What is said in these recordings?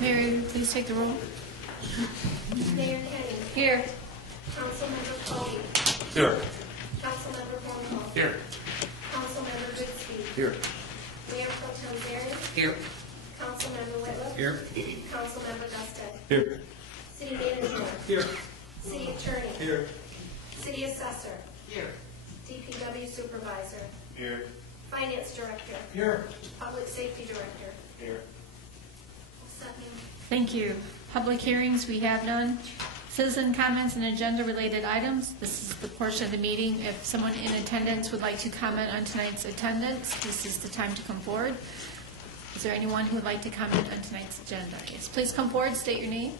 Mary, please take the roll. Mayor Kenny. Here. Councilmember Cody. Here. Councilmember Hornwell. Here. Councilmember Goodspeed. Here. Mayor Pro Tem Zarin. Here. Councilmember Whitlock. Here. Councilmember Gusted. Here. City Manager. Here. City Attorney. Here. City Assessor. Here. DPW Supervisor. Here. Finance Director. Here. Public Safety Director. Here. Thank you. Public hearings, we have none. Citizen comments and agenda-related items. This is the portion of the meeting. If someone in attendance would like to comment on tonight's attendance, this is the time to come forward. Is there anyone who would like to comment on tonight's agenda? Yes, please come forward, state your name.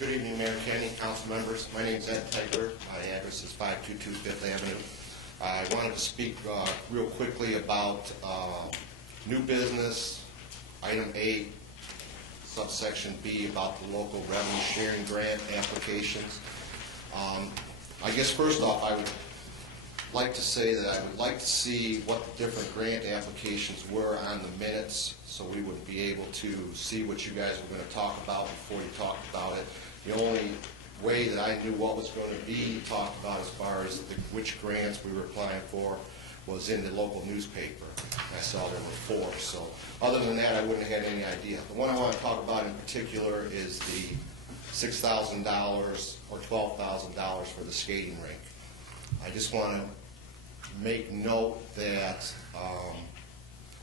Good evening, Mayor Kenny, council members. My name is Ed Tiger. My address is 522 Fifth Avenue. I wanted to speak real quickly about new business, item 8, subsection B, about the local revenue sharing grant applications. I guess first off, I would like to say that I would like to see what the different grant applications were on the minutes, so we would be able to see what you guys were going to talk about before you talked about it. The only way that I knew what was going to be talked about as far as which grants we were applying for was in the local newspaper. I saw there were 4, so other than that I wouldn't have had any idea. The one I want to talk about in particular is the $6,000 or $12,000 for the skating rink. I just want to make note that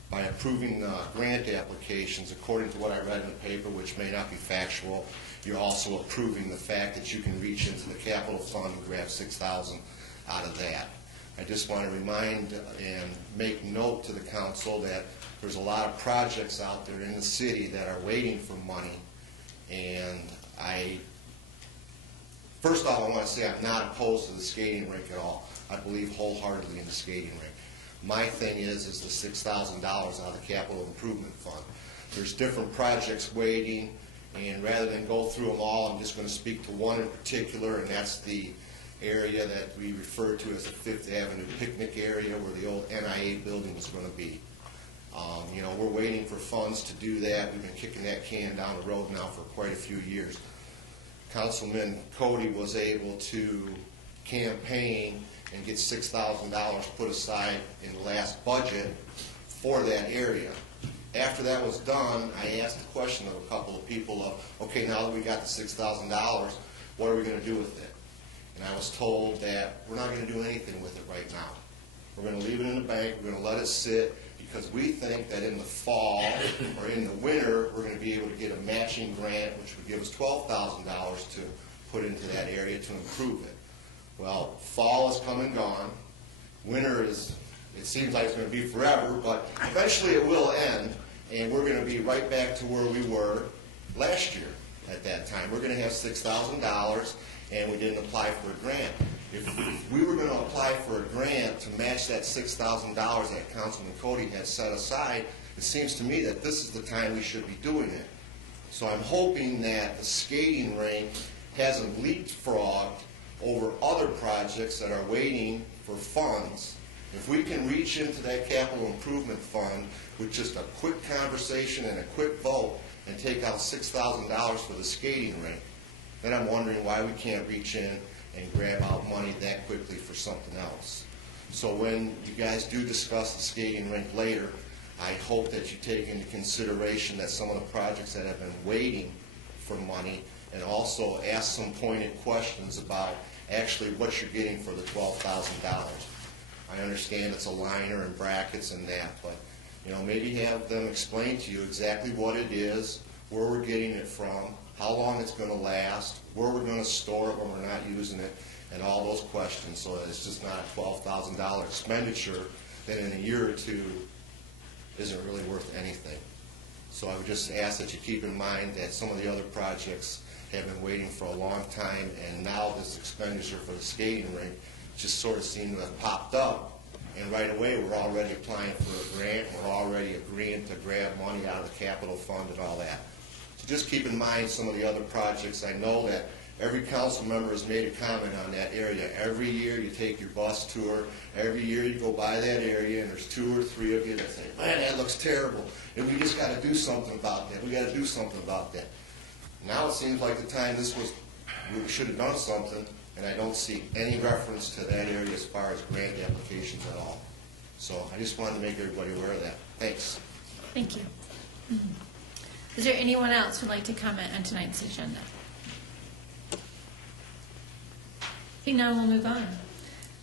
by approving the grant applications, according to what I read in the paper, which may not be factual, you're also approving the fact that you can reach into the capital fund and grab $6,000 out of that. I just want to remind and make note to the council that there's a lot of projects out there in the city that are waiting for money, and first off, I want to say I'm not opposed to the skating rink at all. I believe wholeheartedly in the skating rink. My thing is the $6,000 out of the capital improvement fund. There's different projects waiting, and rather than go through them all, I'm just going to speak to one in particular, and that's the area that we refer to as the Fifth Avenue picnic area where the old NIA building was going to be. You know, we're waiting for funds to do that. We've been kicking that can down the road now for quite a few years. Councilman Cody was able to campaign and get $6,000 put aside in the last budget for that area. After that was done, I asked the question of a couple of people of, okay, now that we got the $6,000, what are we going to do with it? And I was told that we're not going to do anything with it right now. We're going to leave it in the bank, we're going to let it sit, because we think that in the fall or in the winter, we're going to be able to get a matching grant, which would give us $12,000 to put into that area to improve it. Well, fall has come and gone. Winter is, it seems like it's going to be forever, but eventually it will end, and we're going to be right back to where we were last year at that time. We're going to have $6,000, and we didn't apply for a grant. If we were going to apply for a grant to match that $6,000 that Councilman Cody had set aside, it seems to me that this is the time we should be doing it. So I'm hoping that the skating rink hasn't leapfrogged over other projects that are waiting for funds. If we can reach into that capital improvement fund with just a quick conversation and a quick vote and take out $6,000 for the skating rink, then I'm wondering why we can't reach in and grab out money that quickly for something else. So when you guys do discuss the skating rink later, I hope that you take into consideration that some of the projects that have been waiting for money, and also ask some pointed questions about actually what you're getting for the $12,000. I understand it's a liner and brackets and that, but you know, maybe have them explain to you exactly what it is, where we're getting it from, how long it's going to last, where we're going to store it when we're not using it, and all those questions, so that it's just not a $12,000 expenditure then in a year or two isn't really worth anything. So I would just ask that you keep in mind that some of the other projects have been waiting for a long time, and now this expenditure for the skating rink just sort of seemed to have popped up. And right away, we're already applying for a grant, we're already agreeing to grab money out of the capital fund and all that. So just keep in mind some of the other projects. I know that every council member has made a comment on that area. Every year you take your bus tour, every year you go by that area, and there's 2 or 3 of you that say, man, that looks terrible, and we just got to do something about that. We got to do something about that. Now it seems like the time we should have done something, and I don't see any reference to that area as far as grant applications at all. So I just wanted to make everybody aware of that. Thanks. Thank you. Is there anyone else who would like to comment on tonight's agenda? Okay, now we'll move on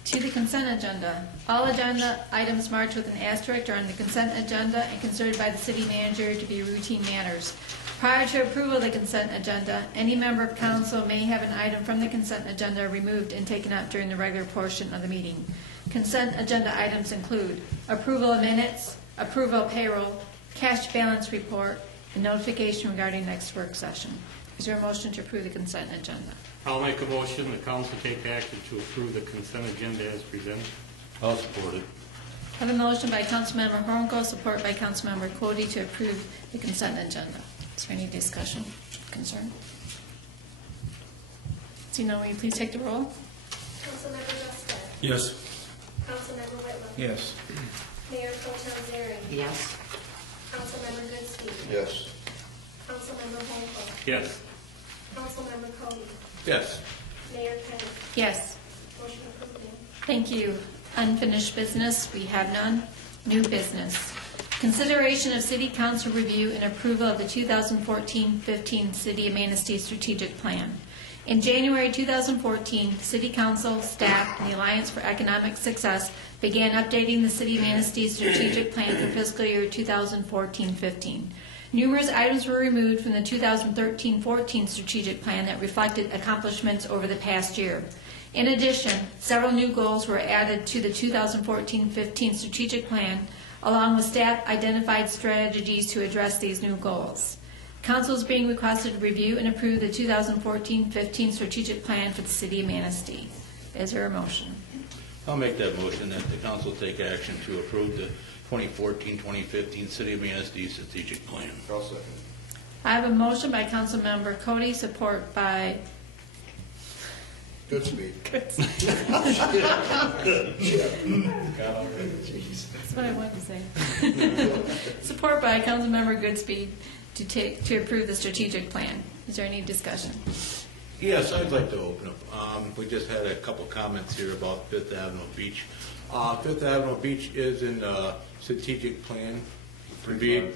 to the consent agenda. All agenda items marked with an asterisk are on the consent agenda and considered by the city manager to be routine matters. Prior to approval of the consent agenda, any member of council may have an item from the consent agenda removed and taken up during the regular portion of the meeting. Consent agenda items include approval of minutes, approval of payroll, cash balance report, and notification regarding next work session. Is there a motion to approve the consent agenda? I'll make a motion the council take action to approve the consent agenda as presented. I'll support it. I have a motion by Councilmember Hornko, support by Councilmember Cody to approve the consent agenda. Is there any discussion, concern? Seeing none, will you please take the roll? Councilmember Muscat. Yes. Councilmember Whitlam. Yes. Mayor Pro Tem Zeri. Yes. Councilmember Goodspeed. Yes. Councilmember Holmquist. Yes. Councilmember Cody. Yes. Mayor Kenny. Yes. Motion approved, Mayor. Thank you. Unfinished business, we have none. New business. Consideration of City Council review and approval of the 2014-15 City of Manistee Strategic Plan. In January 2014, City Council, staff, and the Alliance for Economic Success began updating the City of Manistee Strategic Plan for fiscal year 2014-15. Numerous items were removed from the 2013-14 strategic plan that reflected accomplishments over the past year. In addition, several new goals were added to the 2014-15 strategic plan, along with staff-identified strategies to address these new goals. Council is being requested to review and approve the 2014-15 strategic plan for the City of Manistee. Is there a motion? I'll make that motion that the council take action to approve the 2014-2015 City of Manistee Strategic Plan. I'll second. I have a motion by Councilmember Cody, support by Goodspeed. That's what I wanted to say. Support by Councilmember Goodspeed to approve the strategic plan. Is there any discussion? Yes, I'd like to open up. We just had a couple comments here about Fifth Avenue Beach. Fifth Avenue Beach is in the strategic plan to be,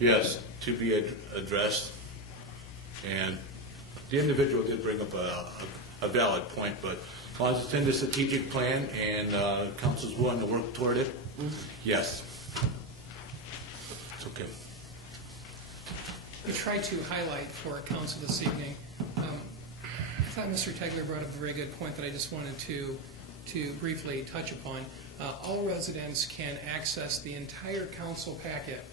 yes, to be addressed. And the individual did bring up a valid point, but as long as it's in the strategic plan and council's willing to work toward it, yes. It's okay. We tried to highlight for council this evening. I thought Mr. Tegler brought up a very good point that I just wanted to briefly touch upon. All residents can access the entire council packet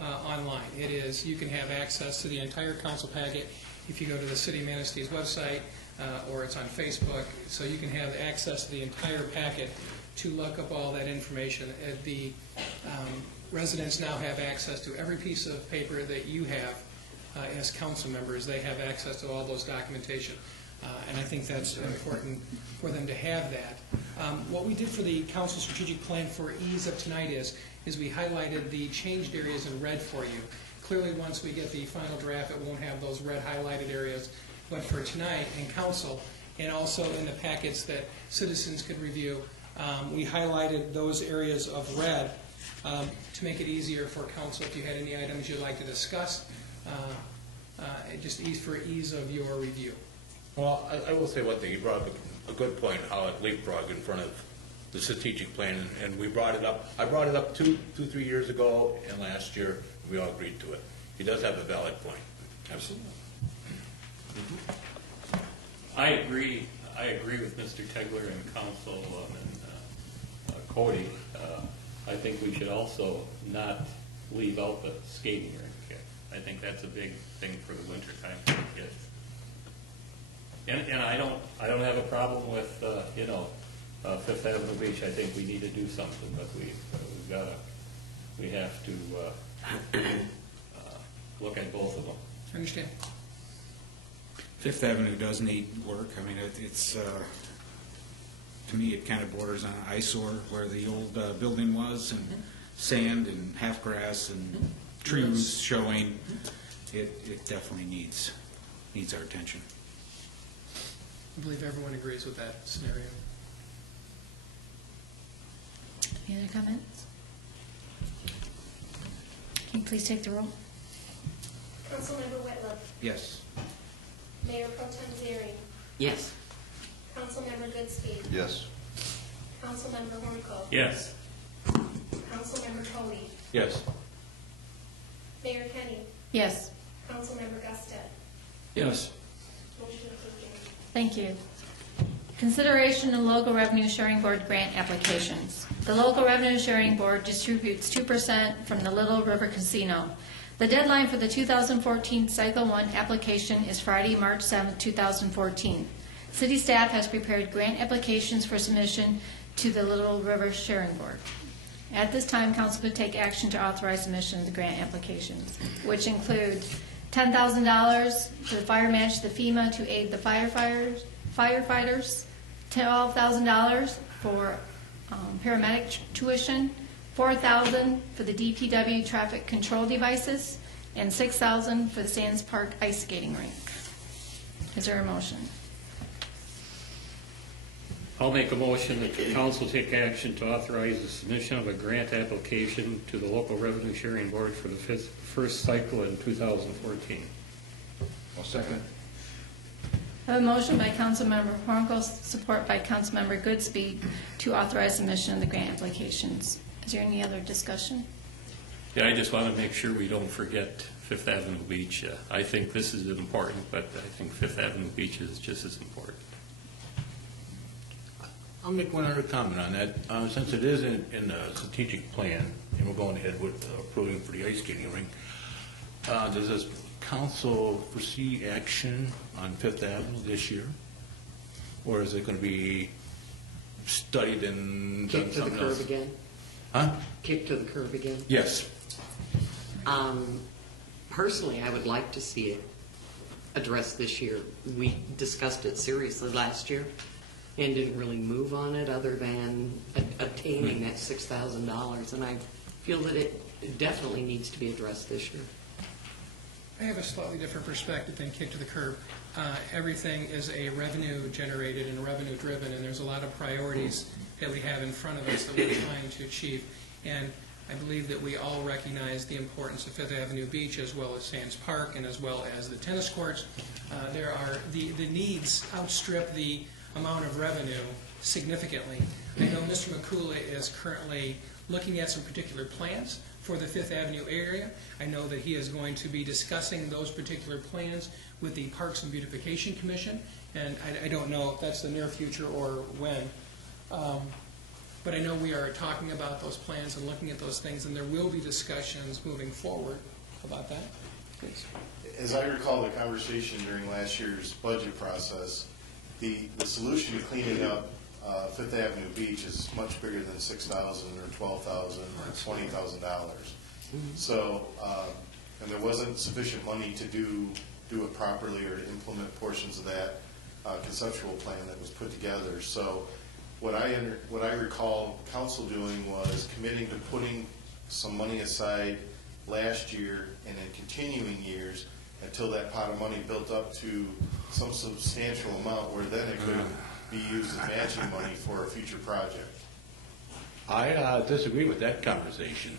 online. It is, you can have access to the entire council packet if you go to the City of Manistee's website or it's on Facebook, so you can have access to the entire packet to look up all that information. The residents now have access to every piece of paper that you have as council members. They have access to all those documentation. And I think that's important for them to have that. What we did for the council strategic plan for ease of tonight is we highlighted the changed areas in red for you. Clearly, once we get the final draft, it won't have those red highlighted areas. But for tonight in council, and also in the packets that citizens could review, we highlighted those areas of red to make it easier for council if you had any items you'd like to discuss, just for ease of your review. Well, I will say one thing. You brought up a good point, how it leapfrogged in front of the strategic plan, and we brought it up. I brought it up 3 years ago, and last year we all agreed to it. He does have a valid point. Absolutely. I agree with Mr. Tegler and Council and Cody. think we should also not leave out the skating rink. I think that's a big thing for the winter time for the kids. And I don't have a problem with, Fifth Avenue Beach. I think we need to do something, but we have to look at both of them. I understand. Fifth Avenue does need work. I mean, it's to me, it kind of borders on an eyesore where the old building was, and sand and half grass and trees showing. It definitely needs our attention. I believe everyone agrees with that scenario. Any other comments? Can you please take the roll? Councilmember Whitlow. Yes. Mayor Pro Tem Zeri. Yes. Councilmember Goodspeed. Yes. Councilmember Hornko. Yes. Councilmember Cody. Yes. Mayor Kenny. Yes. Councilmember Gustet. Yes. Motion approved. Thank you. Consideration of local revenue sharing board grant applications. The local revenue sharing board distributes 2% from the Little River Casino. The deadline for the 2014 Cycle 1 application is Friday, March 7, 2014. City staff has prepared grant applications for submission to the Little River Sharing Board. At this time, council could take action to authorize submission of the grant applications, which include $10,000 for the fire match to FEMA to aid the firefighters, $12,000 for paramedic tuition, $4,000 for the DPW traffic control devices, and $6,000 for the Sands Park ice skating rink. Is there a motion? I'll make a motion that the council take action to authorize the submission of a grant application to the local revenue sharing board for the first cycle in 2014. I'll second. I have a motion by Councilmember Hornko, support by Councilmember Goodspeed to authorize submission of the grant applications. Is there any other discussion? Yeah, I just want to make sure we don't forget Fifth Avenue Beach. I think this is important, but I think Fifth Avenue Beach is just as important. I'll make one other comment on that. Since it is in the strategic plan, and we're going ahead with approving for the ice skating rink, does this council foresee action on Fifth Avenue this year? Or is it going to be studied and done Kick to the something curb else? again? Huh? Kick to the curb again? Yes. Personally, I would like to see it addressed this year. We discussed it seriously last year and didn't really move on it other than attaining that $6,000. And I feel that it definitely needs to be addressed this year. I have a slightly different perspective than kick to the curb. Everything is a revenue generated and revenue driven, and there's a lot of priorities that we have in front of us that we're trying to achieve. And I believe that we all recognize the importance of Fifth Avenue Beach as well as Sands Park and as well as the tennis courts. There are the needs outstrip the amount of revenue significantly. I know Mr. McCula is currently looking at some particular plans for the Fifth Avenue area. I know that he is going to be discussing those particular plans with the Parks and Beautification Commission, and I don't know if that's the near future or when. But I know we are talking about those plans and looking at those things, and there will be discussions moving forward about that. Please. As I recall the conversation during last year's budget process, the solution to cleaning up Fifth Avenue Beach is much bigger than $6,000 or $12,000 or $20,000. So, and there wasn't sufficient money to do it properly or to implement portions of that conceptual plan that was put together. So, what I recall council doing was committing to putting some money aside last year and in continuing years until that pot of money built up to some substantial amount where then it could be used as matching money for a future project. I disagree with that conversation.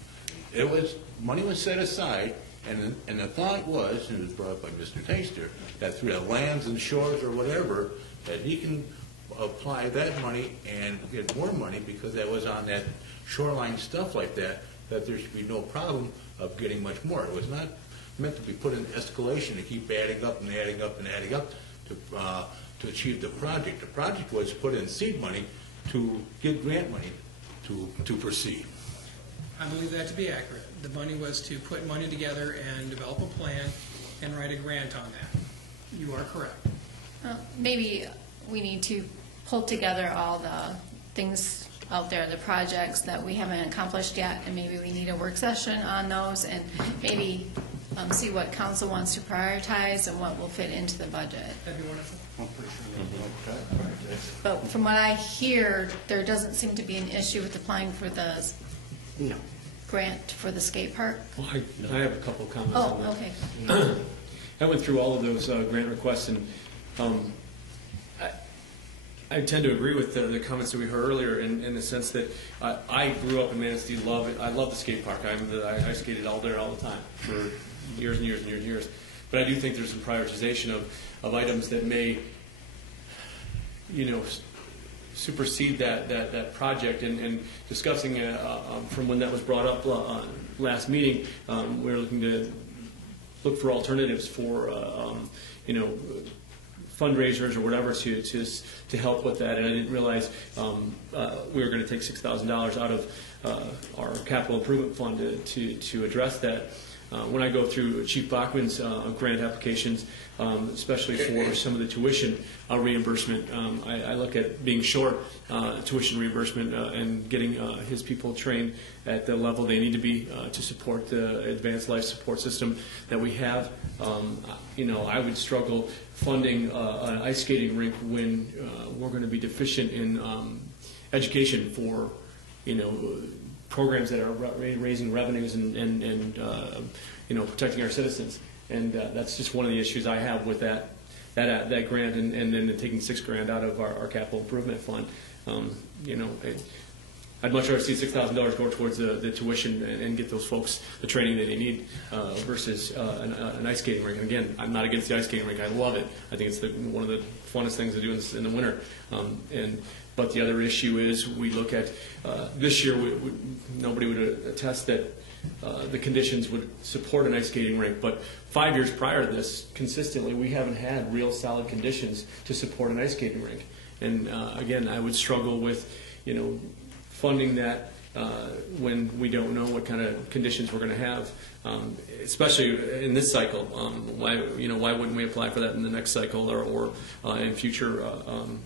Money was set aside, and the thought was, and it was brought up by Mr. Taster, that through the lands and shores or whatever, that he can apply that money and get more money because that was on that shoreline stuff like that there should be no problem of getting much more. It was not meant to be put in escalation to keep adding up and adding up and adding up to achieve the project. The project was put in seed money to get grant money to proceed. I believe that to be accurate. The money was to put money together and develop a plan and write a grant on that. You are correct. Maybe we need to pull together all the things out there, the projects that we haven't accomplished yet, and maybe we need a work session on those, and maybe see what council wants to prioritize and what will fit into the budget. That'd be wonderful. But from what I hear, there doesn't seem to be an issue with applying for the No. grant for the skate park. Well, I have a couple of comments on Oh, that. okay. I went through all of those grant requests, and I tend to agree with the comments that we heard earlier in the sense that I grew up in Manistee. I love the skate park. I skated all there all the time for years and years and years and years. But I do think there's some prioritization of items that may, supersede that project. And discussing from when that was brought up last meeting, we were looking to look for alternatives for fundraisers or whatever to help with that. And I didn't realize we were going to take $6,000 out of our capital improvement fund to address that. When I go through Chief Bachman's grant applications, especially for some of the tuition reimbursement, I look at being short tuition reimbursement and getting his people trained at the level they need to be to support the advanced life support system that we have. I would struggle funding an ice skating rink when we're going to be deficient in education for, programs that are raising revenues and protecting our citizens. And that's just one of the issues I have with that grant, and then taking $6,000 out of our capital improvement fund. I'd much rather see $6,000 go towards the tuition and get those folks the training that they need versus an ice skating rink. And again, I'm not against the ice skating rink. I love it. I think it's one of the funnest things to do in the winter. But the other issue is we look at this year. Nobody would attest that the conditions would support an ice skating rink. But 5 years prior to this, consistently, we haven't had real solid conditions to support an ice skating rink. And again, I would struggle with, funding that when we don't know what kind of conditions we're going to have, especially in this cycle. Why wouldn't we apply for that in the next cycle or in future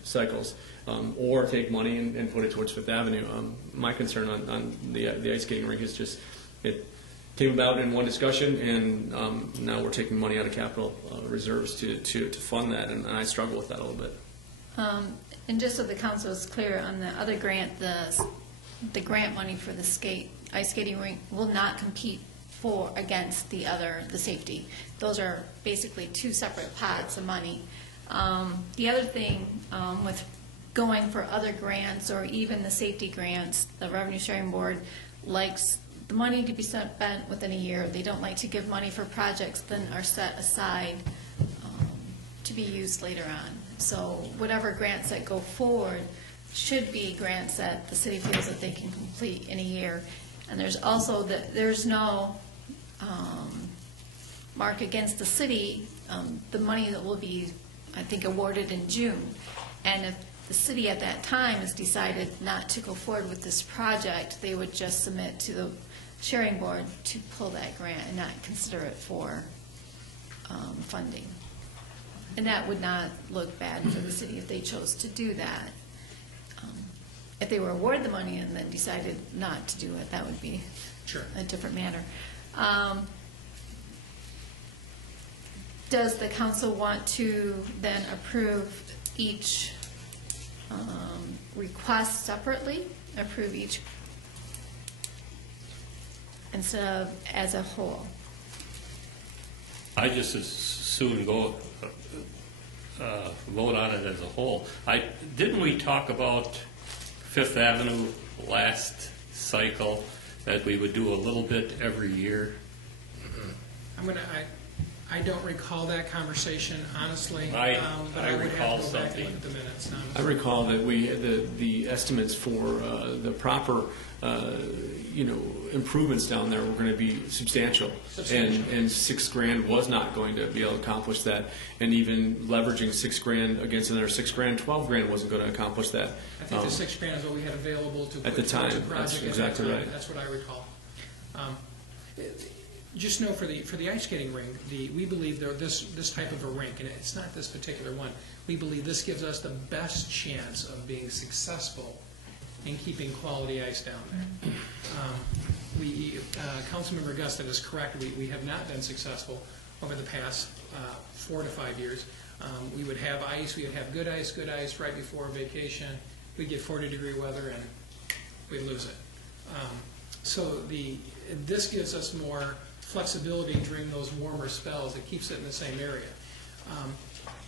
cycles, or take money and put it towards Fifth Avenue? My concern on the ice skating rink is just it came about in one discussion, and now we're taking money out of capital reserves to fund that, and I struggle with that a little bit. And just so the council is clear on the other grant, the grant money for the ice skating rink will not compete against the safety. Those are basically two separate pots of money. The other thing with going for other grants or even the safety grants, the Revenue Sharing Board likes the money to be spent within a year. They don't like to give money for projects that are set aside to be used later on. So whatever grants that go forward should be grants that the city feels that they can complete in a year. And there's also there's no mark against the city. The money that will be, I think, awarded in June. And if the city at that time has decided not to go forward with this project, they would just submit to the sharing board to pull that grant and not consider it for funding. And that would not look bad for the city if they chose to do that. If they were awarded the money and then decided not to do it, that would be a different matter. Does the council want to then approve each request separately? Approve each instead of as a whole? I just as soon go vote on it as a whole. Didn't we talk about Fifth Avenue last cycle, that we would do a little bit every year? I don't recall that conversation, honestly. I but I would recall have to go back something. and look at the minutes. I recall that we the estimates for the proper improvements down there were going to be substantial. And $6,000 was not going to be able to accomplish that, and even leveraging $6,000 against another $6,000, $12,000 wasn't going to accomplish that. I think the $6,000 is what we had available to at the put towards time. the project. That's at exactly that time. right. That's what I recall. Just know for the ice skating rink, we believe this type of a rink, and it's not this particular one, we believe this gives us the best chance of being successful in keeping quality ice down there. Councilmember Gustin is correct. We have not been successful over the past 4 to 5 years. We would have ice. We would have good ice right before vacation. We'd get 40-degree weather and we'd lose it. So this gives us more flexibility during those warmer spells. It keeps it in the same area.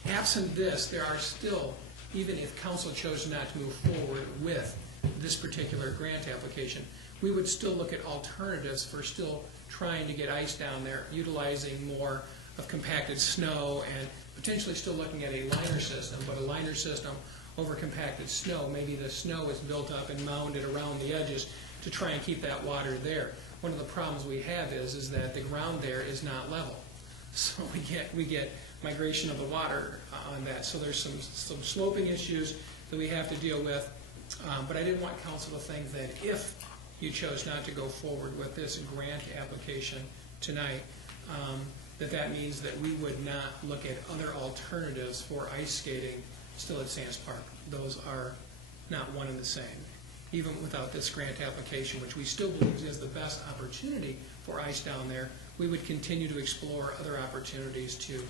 Absent this, there are still, even if council chose not to move forward with this particular grant application, we would still look at alternatives for still trying to get ice down there, utilizing more of compacted snow and potentially still looking at a liner system, but a liner system over compacted snow. Maybe the snow is built up and mounded around the edges to try and keep that water there. One of the problems we have is that the ground there is not level. So we get migration of the water on that. So there's some sloping issues that we have to deal with. But I didn't want council to think that if you chose not to go forward with this grant application tonight, that means that we would not look at other alternatives for ice skating still at Sands Park. Those are not one and the same. Even without this grant application, which we still believe is the best opportunity for ice down there, we would continue to explore other opportunities to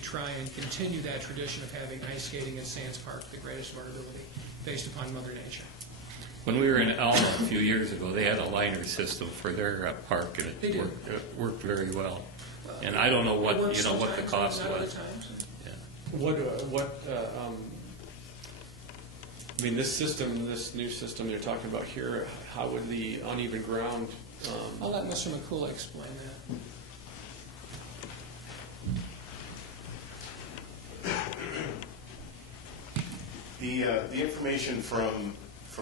try and continue that tradition of having ice skating at Sands Park, the greatest of our ability, based upon Mother Nature. When we were in Alma a few years ago, they had a liner system for their park, and They it did. worked very well. And I don't know what It works what the sometimes, cost not other was. times. Yeah. I mean, this system, this new system you're talking about here, how would the uneven ground? I'll let Mr. McCullough explain that. The information from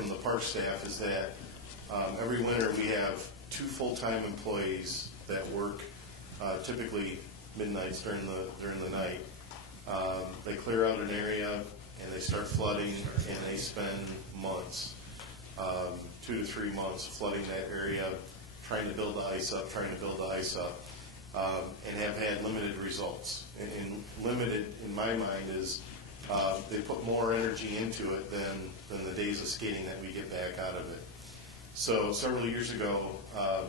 the park staff is that every winter we have 2 full-time employees that work typically midnights during the night. They clear out an area and they start flooding, and they spend months, 2 to 3 months, flooding that area, trying to build the ice up, and have had limited results. And limited, in my mind, is they put more energy into it than the days of skating that we get back out of it. So several years ago,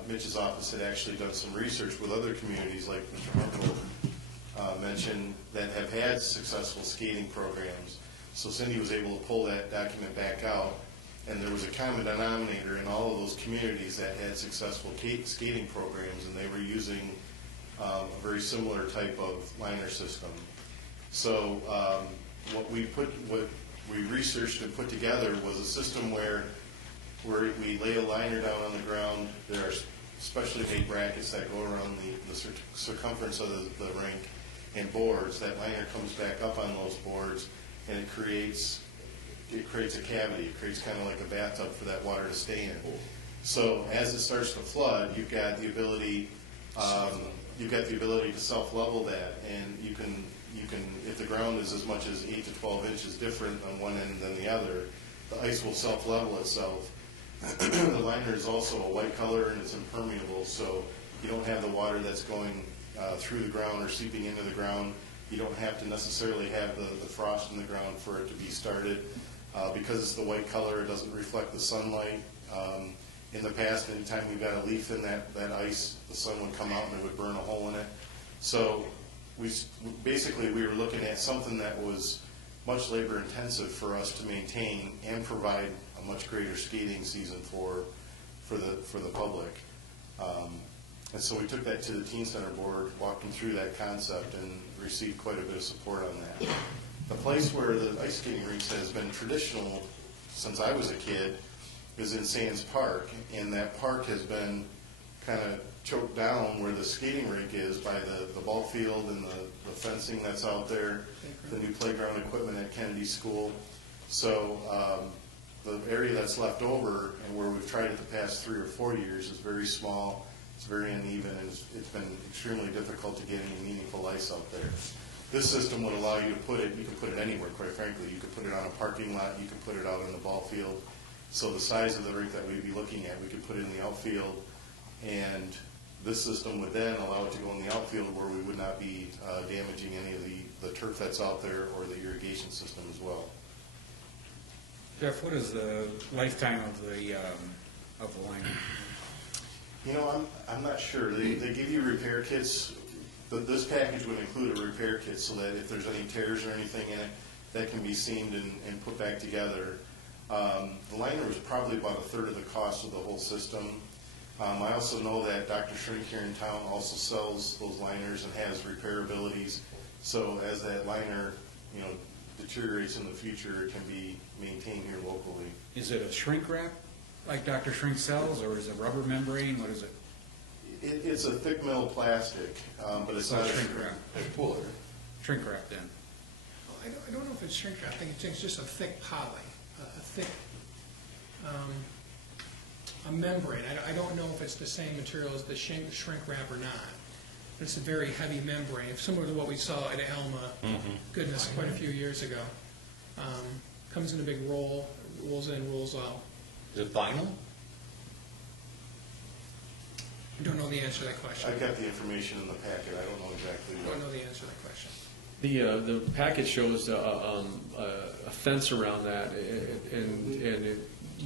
Mitch's office had actually done some research with other communities, like Mr. Harville mentioned, that have had successful skating programs. So Cindy was able to pull that document back out, and there was a common denominator in all of those communities that had successful skating programs, and they were using a very similar type of liner system. So what we researched and put together was a system where we lay a liner down on the ground. There are specially made brackets that go around the circumference of the rink and boards. That liner comes back up on those boards, and it creates a cavity. It creates kind of like a bathtub for that water to stay in. So as it starts to flood, you've got the ability to self-level that, and you can if the ground is as much as 8 to 12 inches different on one end than the other, the ice will self-level itself. The liner is also a white color and it's impermeable, so you don't have the water that's going through the ground or seeping into the ground. You don't have to necessarily have the frost in the ground for it to be started. Because it's the white color, it doesn't reflect the sunlight. In the past, anytime we got a leaf in that ice, the sun would come out and it would burn a hole in it. So we were looking at something that was much labor intensive for us to maintain and provide a much greater skating season for the public. And so we took that to the Teen Center Board, walked them through that concept, and received quite a bit of support on that. The place where the ice skating rinks has been traditional since I was a kid is in Sands Park, and that park has been kind of choked down where the skating rink is by the ball field and the fencing that's out there, the new playground equipment at Kennedy School. So the area that's left over, and where we've tried it the past 3 or 4 years, is very small, it's very uneven, and it's been extremely difficult to get any meaningful ice out there. This system would allow you to put it, you can put it anywhere, quite frankly. You could put it on a parking lot, you could put it out in the ball field. So the size of the rink that we'd be looking at, we could put it in the outfield, And this system would then allow it to go in the outfield where we would not be damaging any of the turf that's out there or the irrigation system as well. Jeff, what is the lifetime of the liner? You know, I'm not sure. They give you repair kits. This package would include a repair kit so that if there's any tears or anything in it, that can be seamed and put back together. The liner was probably about a third of the cost of the whole system. I also know that Dr. Shrink here in town also sells those liners and has repair abilities. So as that liner, you know, deteriorates in the future, it can be maintained here locally. Is it a shrink wrap like Dr. Shrink sells, or is it rubber membrane? What is it? It's a thick metal plastic, but it's So not a shrink shrink wrap. puller. Shrink wrap then. Well, I don't know if it's shrink wrap. I think it's just a thick poly, a thick a membrane. I don't know if it's the same material as the shrink wrap or not. But it's a very heavy membrane, similar to what we saw at Alma, goodness, quite a few years ago. Comes in a big roll, rolls in, rolls out. Is it vinyl? I don't know the answer to that question. I got the information in the packet. I don't know exactly I what. don't know the answer to that question. The package shows a fence around that and it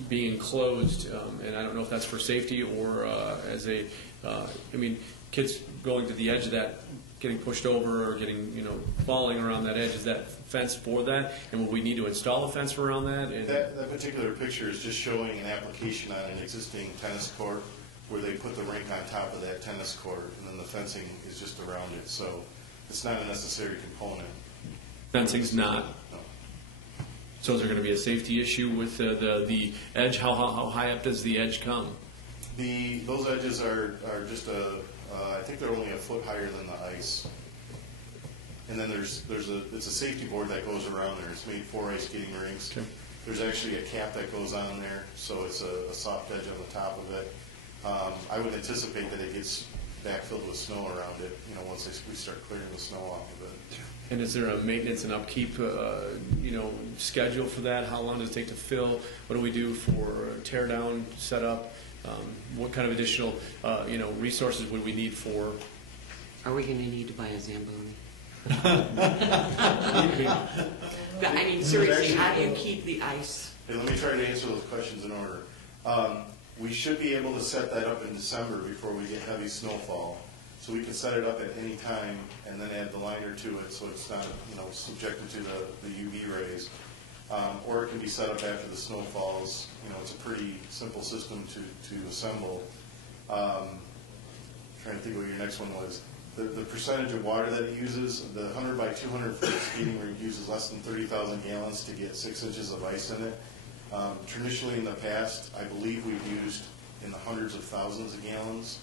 being enclosed, and I don't know if that's for safety or as a, I mean, kids going to the edge of that, getting pushed over or getting, you know, falling around that edge, is that fence for that? And will we need to install a fence around that? And That particular picture is just showing an application on an existing tennis court where they put the rink on top of that tennis court, and then the fencing is just around it. So it's not a necessary component. fencing's not. No. So is there going to be a safety issue with the edge? How high up does the edge come? Those edges are just I think they're only a foot higher than the ice. And then it's a safety board that goes around there. It's made for ice skating rinks. Okay. There's actually a cap that goes on there, so it's a soft edge on the top of it. I would anticipate that it gets backfilled with snow around it, you know, once we start clearing the snow off of it. And is there a maintenance and upkeep, schedule for that? How long does it take to fill? What do we do for tear down, setup? What kind of additional, resources would we need for? Are we going to need to buy a Zamboni? I mean, seriously, how do you keep the ice? Hey, let me try to answer those questions in order. We should be able to set that up in December before we get heavy snowfall. So we can set it up at any time and then add the liner to it so it's not, subjected to the UV rays. Or it can be set up after the snow falls. It's a pretty simple system to assemble. Trying to think what your next one was. The percentage of water that it uses, the 100 by 200 foot skating rink uses less than 30,000 gallons to get 6 inches of ice in it. Traditionally in the past, I believe we've used in the hundreds of thousands of gallons.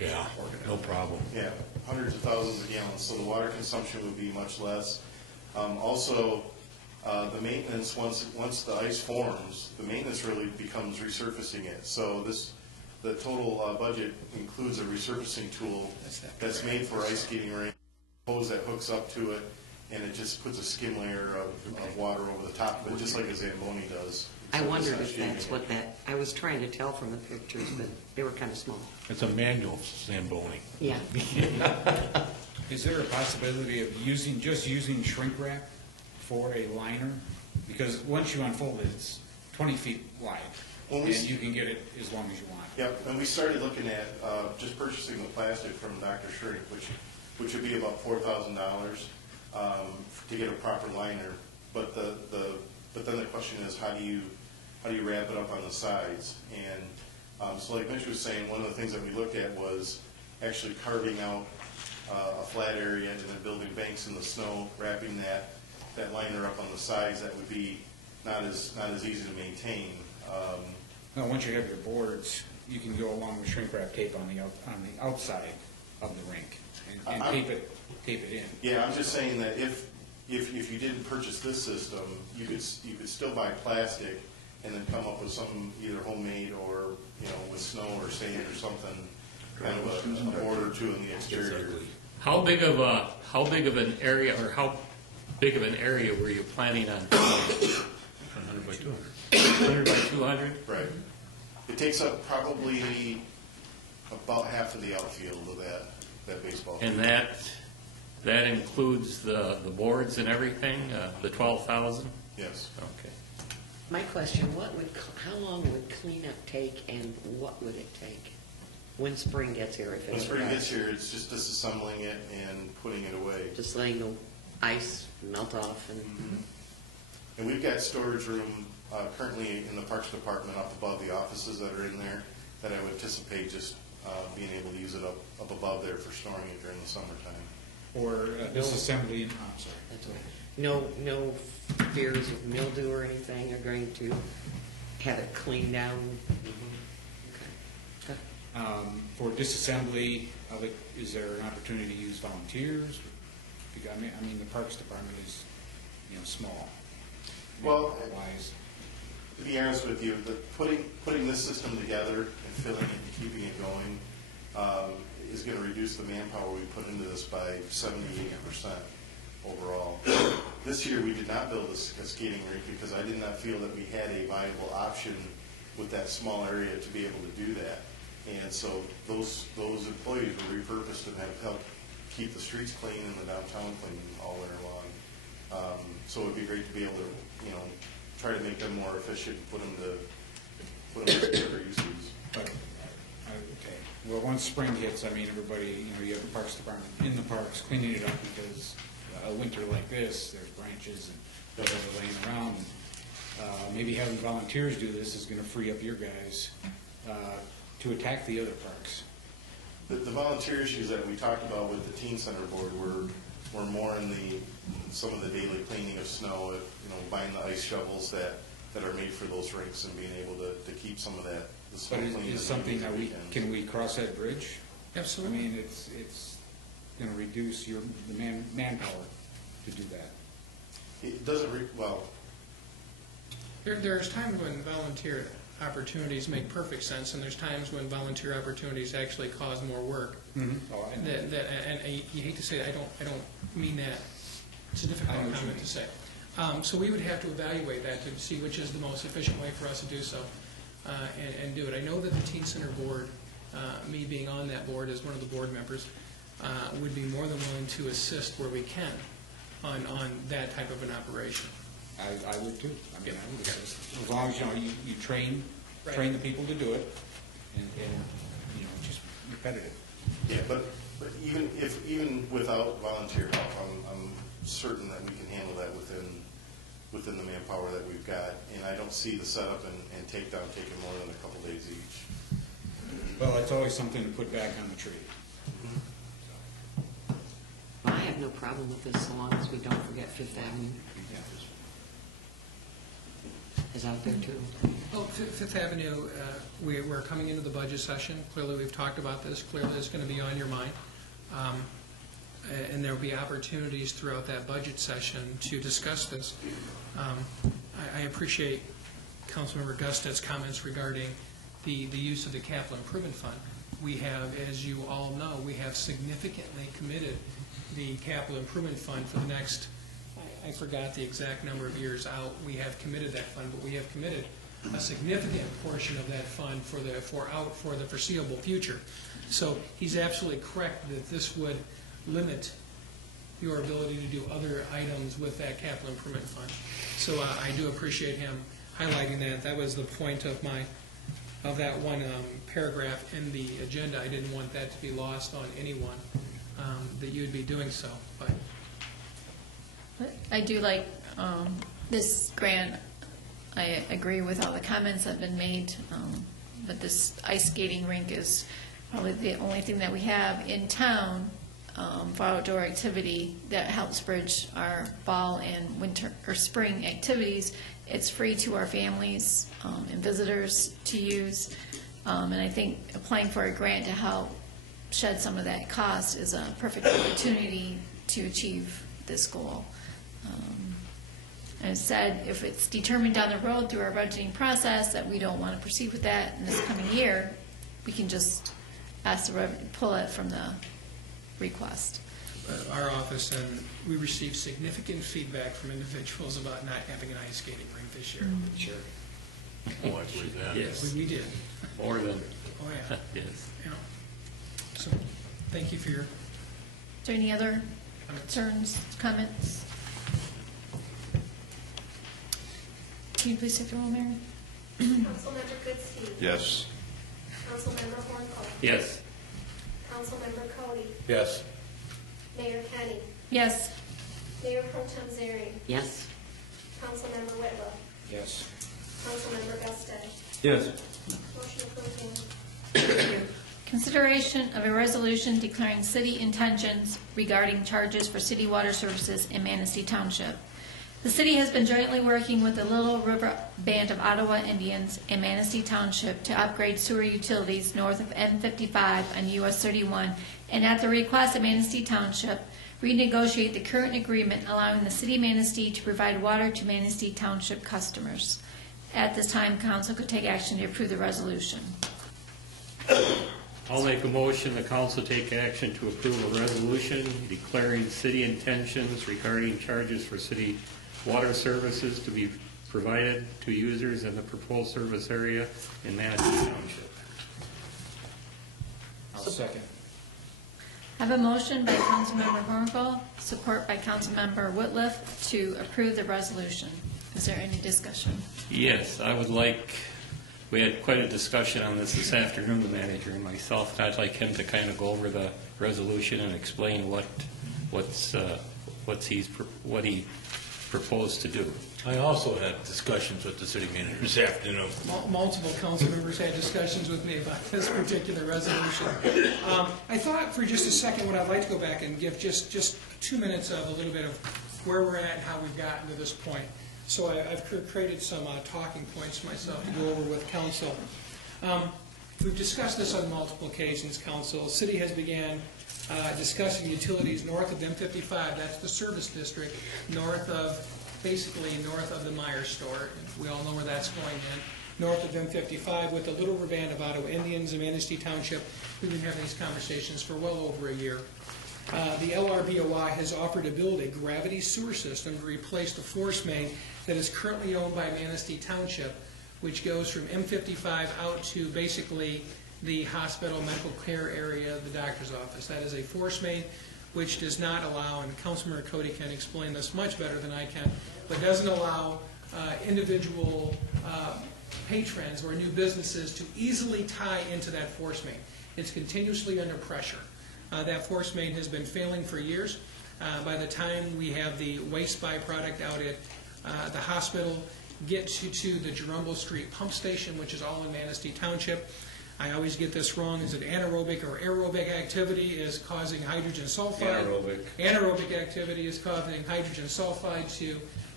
Yeah, no problem. Yeah, hundreds of thousands of gallons, so the water consumption would be much less. Also, the maintenance, once the ice forms, the maintenance really becomes resurfacing it. So the total budget includes a resurfacing tool that's made for ice skating rink, hose that hooks up to it, and it just puts a skim layer of water over the top of it, just like a Zamboni does. I wondered if that's what that, I was trying to tell from the pictures, but they were kind of small. It's a manual Zamboni. Yeah. Is there a possibility of just using shrink wrap for a liner? Because once you unfold it, it's 20 feet wide, and you can get it as long as you want. Yep, and we started looking at just purchasing the plastic from Dr. Shrink, which would be about $4,000 to get a proper liner. But then the question is, how do you wrap it up on the sides? And so like Mitch was saying, one of the things that we looked at was actually carving out a flat area and then building banks in the snow, wrapping that liner up on the sides. That would be not as easy to maintain. Now, once you have your boards, you can go along with shrink wrap tape on the outside of the rink and tape it in. Yeah, I'm just saying that if you didn't purchase this system, you could still buy plastic and then come up with something either homemade or with snow or sand or something, kind of a board or two in the exterior. How big of an area were you planning on? 100 by 200. 100 by 200? Right. It takes up probably about half of the outfield of that baseball field. And that includes the boards and everything, the 12,000? Yes. Okay. My question, how long would cleanup take and what would it take when spring gets here? If When it spring does? gets here, it's just disassembling it and putting it away. Just letting the ice melt off and, And we've got storage room currently in the Parks Department up above the offices that are in there that I would anticipate just being able to use it up above there for storing it during the summertime. Or disassembly, I'm sorry. that's what, no fears of mildew or anything are going to have it cleaned down? Okay. For disassembly of it, is there an opportunity to use volunteers? Because, I mean, the Parks Department is, small. Well, Wise. to be honest with you, putting this system together and filling it and keeping it going is going to reduce the manpower we put into this by 70-80% overall. This year we did not build a skating rink because I did not feel that we had a viable option with that small area to be able to do that. And so those employees were repurposed and have helped keep the streets clean and the downtown clean all winter long. So it would be great to be able to, try to make them more efficient, put them to better uses. But, okay, well, once spring hits, I mean, everybody, you have the Parks Department in the parks cleaning it up because a winter like this, there's branches and whatever laying around. Maybe having volunteers do this is going to free up your guys to attack the other parks. The volunteer issues that we talked about with the teen center board were more in some of the daily cleaning of snow, buying the ice shovels that are made for those rinks and being able to keep some of the snow But clean. is something that can we cross that bridge? Absolutely. I mean, it's going to reduce the manpower to do that. It doesn't, There's times when volunteer opportunities make perfect sense, and there's times when volunteer opportunities actually cause more work. Oh, I know. And you hate to say it, I don't mean that. It's a difficult I know what you comment mean. to say. So we would have to evaluate that to see which is the most efficient way for us to do so and do it. I know that the Teen Center Board, me being on that board as one of the board members, would be more than willing to assist where we can on that type of an operation. I would too. I mean, I would assist. As long as, you train the people to do it and just repetitive. yeah, but even without volunteer help, I'm certain that we can handle that within the manpower that we've got, and I don't see the setup and takedown taking more than a couple days each. Well, it's always something to put back on the tree. I have no problem with this so long as we don't forget Fifth Avenue is out there too. Well, Fifth Avenue, we're coming into the budget session. Clearly, we've talked about this. Clearly, it's going to be on your mind. And there will be opportunities throughout that budget session to discuss this. I appreciate Councilmember Gusted's comments regarding the use of the capital improvement fund. We have, as you all know, we have significantly committed the capital improvement fund for the next, I forgot the exact number of years out. We have committed that fund, but we have committed a significant portion of that fund for the foreseeable future. So he's absolutely correct that this would limit your ability to do other items with that capital improvement fund. So I do appreciate him highlighting that. That was the point of that one paragraph in the agenda. I didn't want that to be lost on anyone, that you'd be doing so. But I do like this grant. I agree with all the comments that have been made, but this ice skating rink is probably the only thing that we have in town for outdoor activity that helps bridge our fall and winter or spring activities. It's free to our families and visitors to use, and I think applying for a grant to help shed some of that cost is a perfect opportunity to achieve this goal. As said, if it's determined down the road through our budgeting process that we don't want to proceed with that in this coming year, we can just ask the pull it from the request. our office, and we received significant feedback from individuals about not having an ice skating rink this year. Sure. Oh, I believe that. Yes, We did. more than, Oh, yeah. yes. Yeah. So, thank you for your Is there any other concerns, comments? Can you please take the roll, Mary? Councilmember Goodspeed. Yes. Councilmember Hornfeld. Yes. Councilmember Cody. Yes. Mayor Kenny. Yes. Mayor Pro Tem Zeri. Yes. Councilmember Whitlow. Yes. Councilmember Gustet. Yes. Motion approved, unanimous. Consideration of a resolution declaring city intentions regarding charges for city water services in Manistee Township. The city has been jointly working with the Little River Band of Ottawa Indians in Manistee Township to upgrade sewer utilities north of M55 on US 31, and at the request of Manistee Township, renegotiate the current agreement allowing the city of Manistee to provide water to Manistee Township customers. At this time, council could take action to approve the resolution. I'll make a motion, the council take action to approve a resolution declaring city intentions regarding charges for city water services to be provided to users in the proposed service area in Manistee Township. I'll second. I have a motion by Councilmember Hornfeld, support by Councilmember Whitliff to approve the resolution. Is there any discussion? Yes, I would like, we had quite a discussion on this afternoon, the manager and myself, and I'd like him to kind of go over the resolution and explain what he proposed to do. I also had discussions with the city manager this afternoon. Multiple council members had discussions with me about this particular resolution. I thought for just a second, what I'd like to go back and give just 2 minutes of a little bit of where we're at and how we've gotten to this point. So I've created some talking points for myself to go over with council. We've discussed this on multiple occasions, council. The city has began discussing utilities north of M55, that's the service district, basically north of the Myers store. We all know where that's going in. North of M55 with the Little River Band of Ottawa Indians in Manistee Township. We've been having these conversations for well over a year. The LRBOI has offered to build a gravity sewer system to replace the force main that is currently owned by Manistee Township, which goes from M55 out to basically the hospital, medical care area, the doctor's office. That is a force main which does not allow, and Councilmember Cody can explain this much better than I can, but doesn't allow individual patrons or new businesses to easily tie into that force main. It's continuously under pressure. That force main has been failing for years. By the time we have the waste byproduct out at the hospital, get to the Jerumbo Street pump station, which is all in Manistee Township. I always get this wrong. Is it anaerobic or aerobic activity is causing hydrogen sulfide? Anaerobic. Anaerobic activity is causing hydrogen sulfide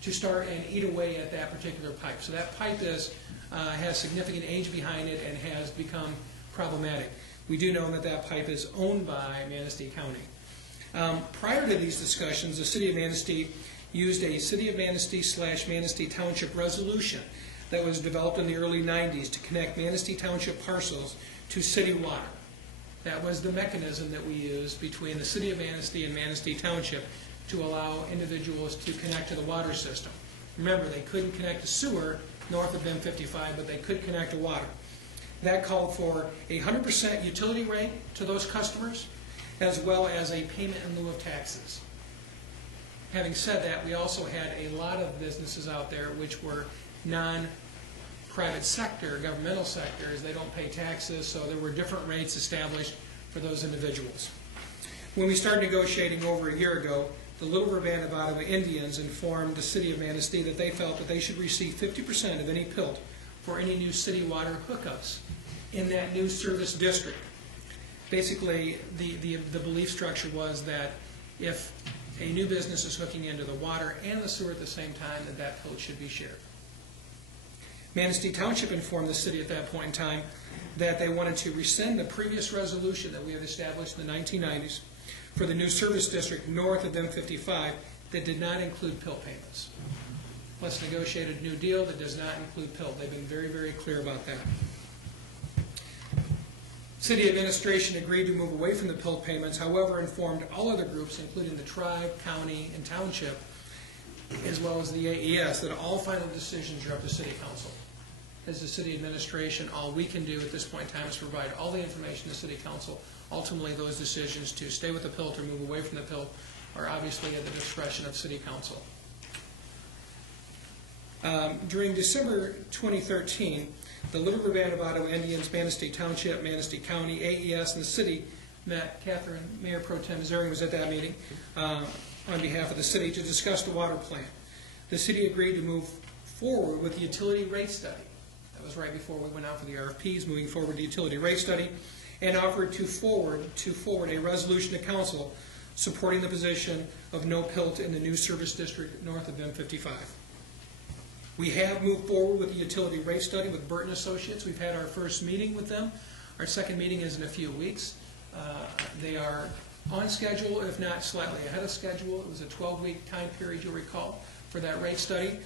to start and eat away at that particular pipe. So that pipe has significant age behind it and has become problematic. We do know that that pipe is owned by Manistee County. Prior to these discussions, the City of Manistee used a City of Manistee / Manistee Township resolution that was developed in the early 90s to connect Manistee Township parcels to city water. That was the mechanism that we used between the City of Manistee and Manistee Township to allow individuals to connect to the water system. Remember, they couldn't connect to sewer north of M55, but they could connect to water. That called for a 100% utility rate to those customers, as well as a payment in lieu of taxes. Having said that, we also had a lot of businesses out there which were non-private sector, governmental sectors. They don't pay taxes, so there were different rates established for those individuals. When we started negotiating over a year ago, the Little River Band of Ottawa Indians informed the City of Manistee that they felt that they should receive 50% of any PILT for any new city water hookups in that new service district. Basically, the belief structure was that if a new business is hooking into the water and the sewer at the same time, that PILT should be shared. Manistee Township informed the city at that point in time that they wanted to rescind the previous resolution that we had established in the 1990s for the new service district north of M55 that did not include PILT payments. Let's negotiate a new deal that does not include PILT. They've been very, very clear about that. City administration agreed to move away from the PILT payments, however, informed all other groups, including the tribe, county, and township, as well as the AES, that all final decisions are up to City Council. as the city administration, all we can do at this point in time is provide all the information to city council. Ultimately, those decisions to stay with the PILT or move away from the PILT are obviously at the discretion of city council. During December 2013, the Little River Band of Ottawa Indians, Manistee Township, Manistee County, AES, and the city met. Mayor Pro Tem Zering was at that meeting on behalf of the city to discuss the water plan. The city agreed to move forward with the utility rate study. That was right before we went out for the RFPs, moving forward the utility rate study, and offered to forward a resolution to council supporting the position of no PILT in the new service district north of M55. We have moved forward with the utility rate study with Burton Associates. We've had our first meeting with them. Our second meeting is in a few weeks. They are on schedule, if not slightly ahead of schedule. It was a 12-week time period, you'll recall, for that rate study.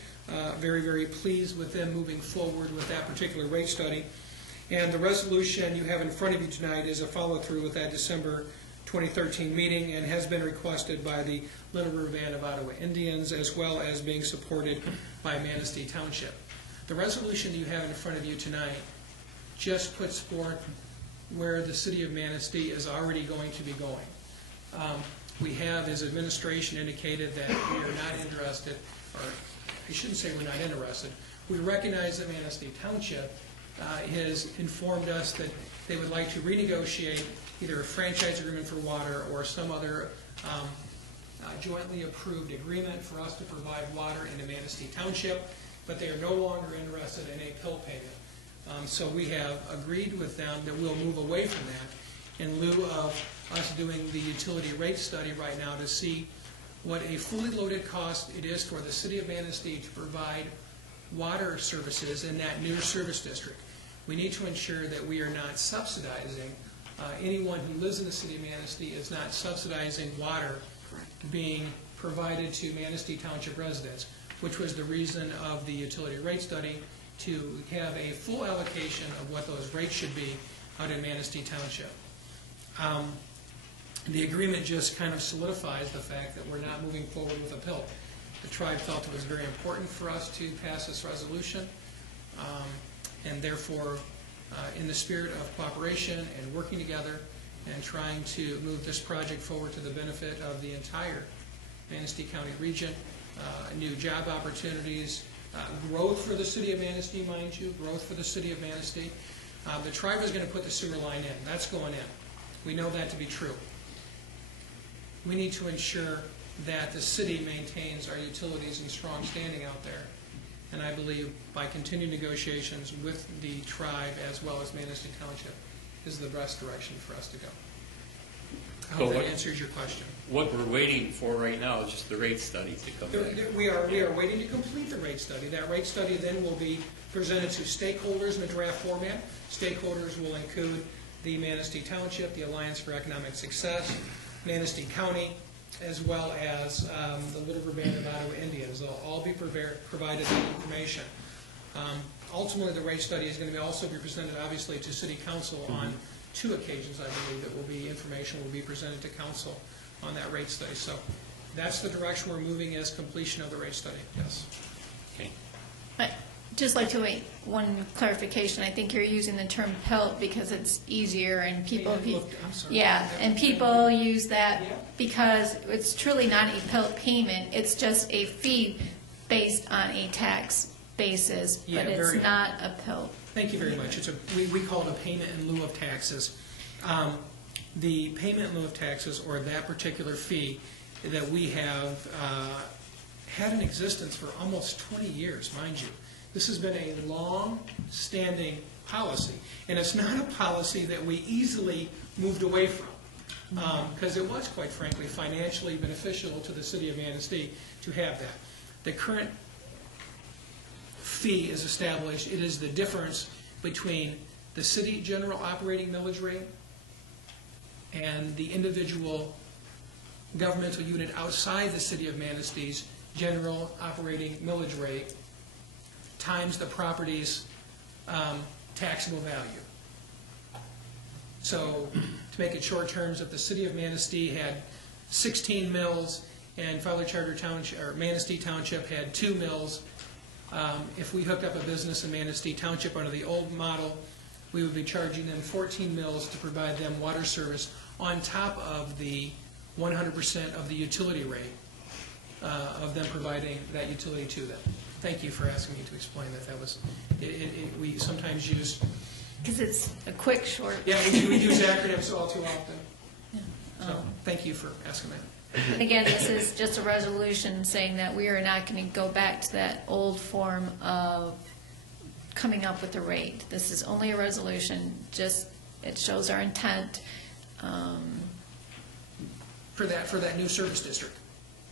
Very, very pleased with them moving forward with that particular rate study. And the resolution you have in front of you tonight is a follow-through with that December 2013 meeting and has been requested by the Little River Band of Ottawa Indians as well as being supported by Manistee Township. The resolution you have in front of you tonight just puts forth where the city of Manistee is already going to be going. We have, as administration indicated, that we are not interested, or I shouldn't say we're not interested. We recognize that Manistee Township has informed us that they would like to renegotiate either a franchise agreement for water or some other jointly approved agreement for us to provide water into Manistee Township, but they are no longer interested in a PILT payment. So we have agreed with them that we'll move away from that in lieu of us doing the utility rate study right now to see what a fully loaded cost it is for the city of Manistee to provide water services in that new service district. We need to ensure that we are not subsidizing anyone who lives in the city of Manistee is not subsidizing water being provided to Manistee Township residents, which was the reason of the utility rate study, to have a full allocation of what those rates should be out in Manistee Township. The agreement just kind of solidifies the fact that we're not moving forward with a PILT. The tribe felt it was very important for us to pass this resolution, and therefore, in the spirit of cooperation and working together and trying to move this project forward to the benefit of the entire Manistee County region, new job opportunities, growth for the city of Manistee, mind you, growth for the city of Manistee. The tribe is going to put the sewer line in. That's going in. We know that to be true. We need to ensure that the city maintains our utilities in strong standing out there. And I believe by continued negotiations with the tribe as well as Manistee Township is the best direction for us to go. I hope that answers your question. What we're waiting for right now is just the rate study to come back. We are waiting to complete the rate study. That rate study then will be presented to stakeholders in a draft format. Stakeholders will include the Manistee Township, the Alliance for Economic Success, Manistee County, as well as the Little River Band of Ottawa Indians. They'll all be provided that information. Ultimately, the rate study is going to also be presented, obviously, to City Council on 2 occasions, I believe, that will be information will be presented to Council on that rate study. So that's the direction we're moving as completion of the rate study, yes. Okay. But just like to wait one clarification. I think you're using the term PILT because it's easier and people, I'm sorry. yeah, and people use that because it's truly not a PILT payment. It's just a fee based on a tax basis, but it's not a PILT. Thank you very much. We call it a payment in lieu of taxes. The payment in lieu of taxes, or that particular fee that we have had in existence for almost 20 years, mind you. This has been a long-standing policy, and it's not a policy that we easily moved away from, because it was, quite frankly, financially beneficial to the city of Manistee to have that. The current fee is established. It is the difference between the city general operating millage rate and the individual governmental unit outside the city of Manistee's general operating millage rate times the property's taxable value. So, to make it short terms, if the city of Manistee had 16 mills and Fowler Charter Township, or Manistee Township had 2 mills, If we hooked up a business in Manistee Township under the old model, we would be charging them 14 mills to provide them water service on top of the 100% of the utility rate of them providing that utility to them. Thank you for asking me to explain that. That was, we sometimes use, Because it's a quick, short. yeah, we use acronyms all too often. So, thank you for asking that. Again, this is just a resolution saying that we are not going to go back to that old form of coming up with the rate. This is only a resolution, just, it shows our intent. For that new service district,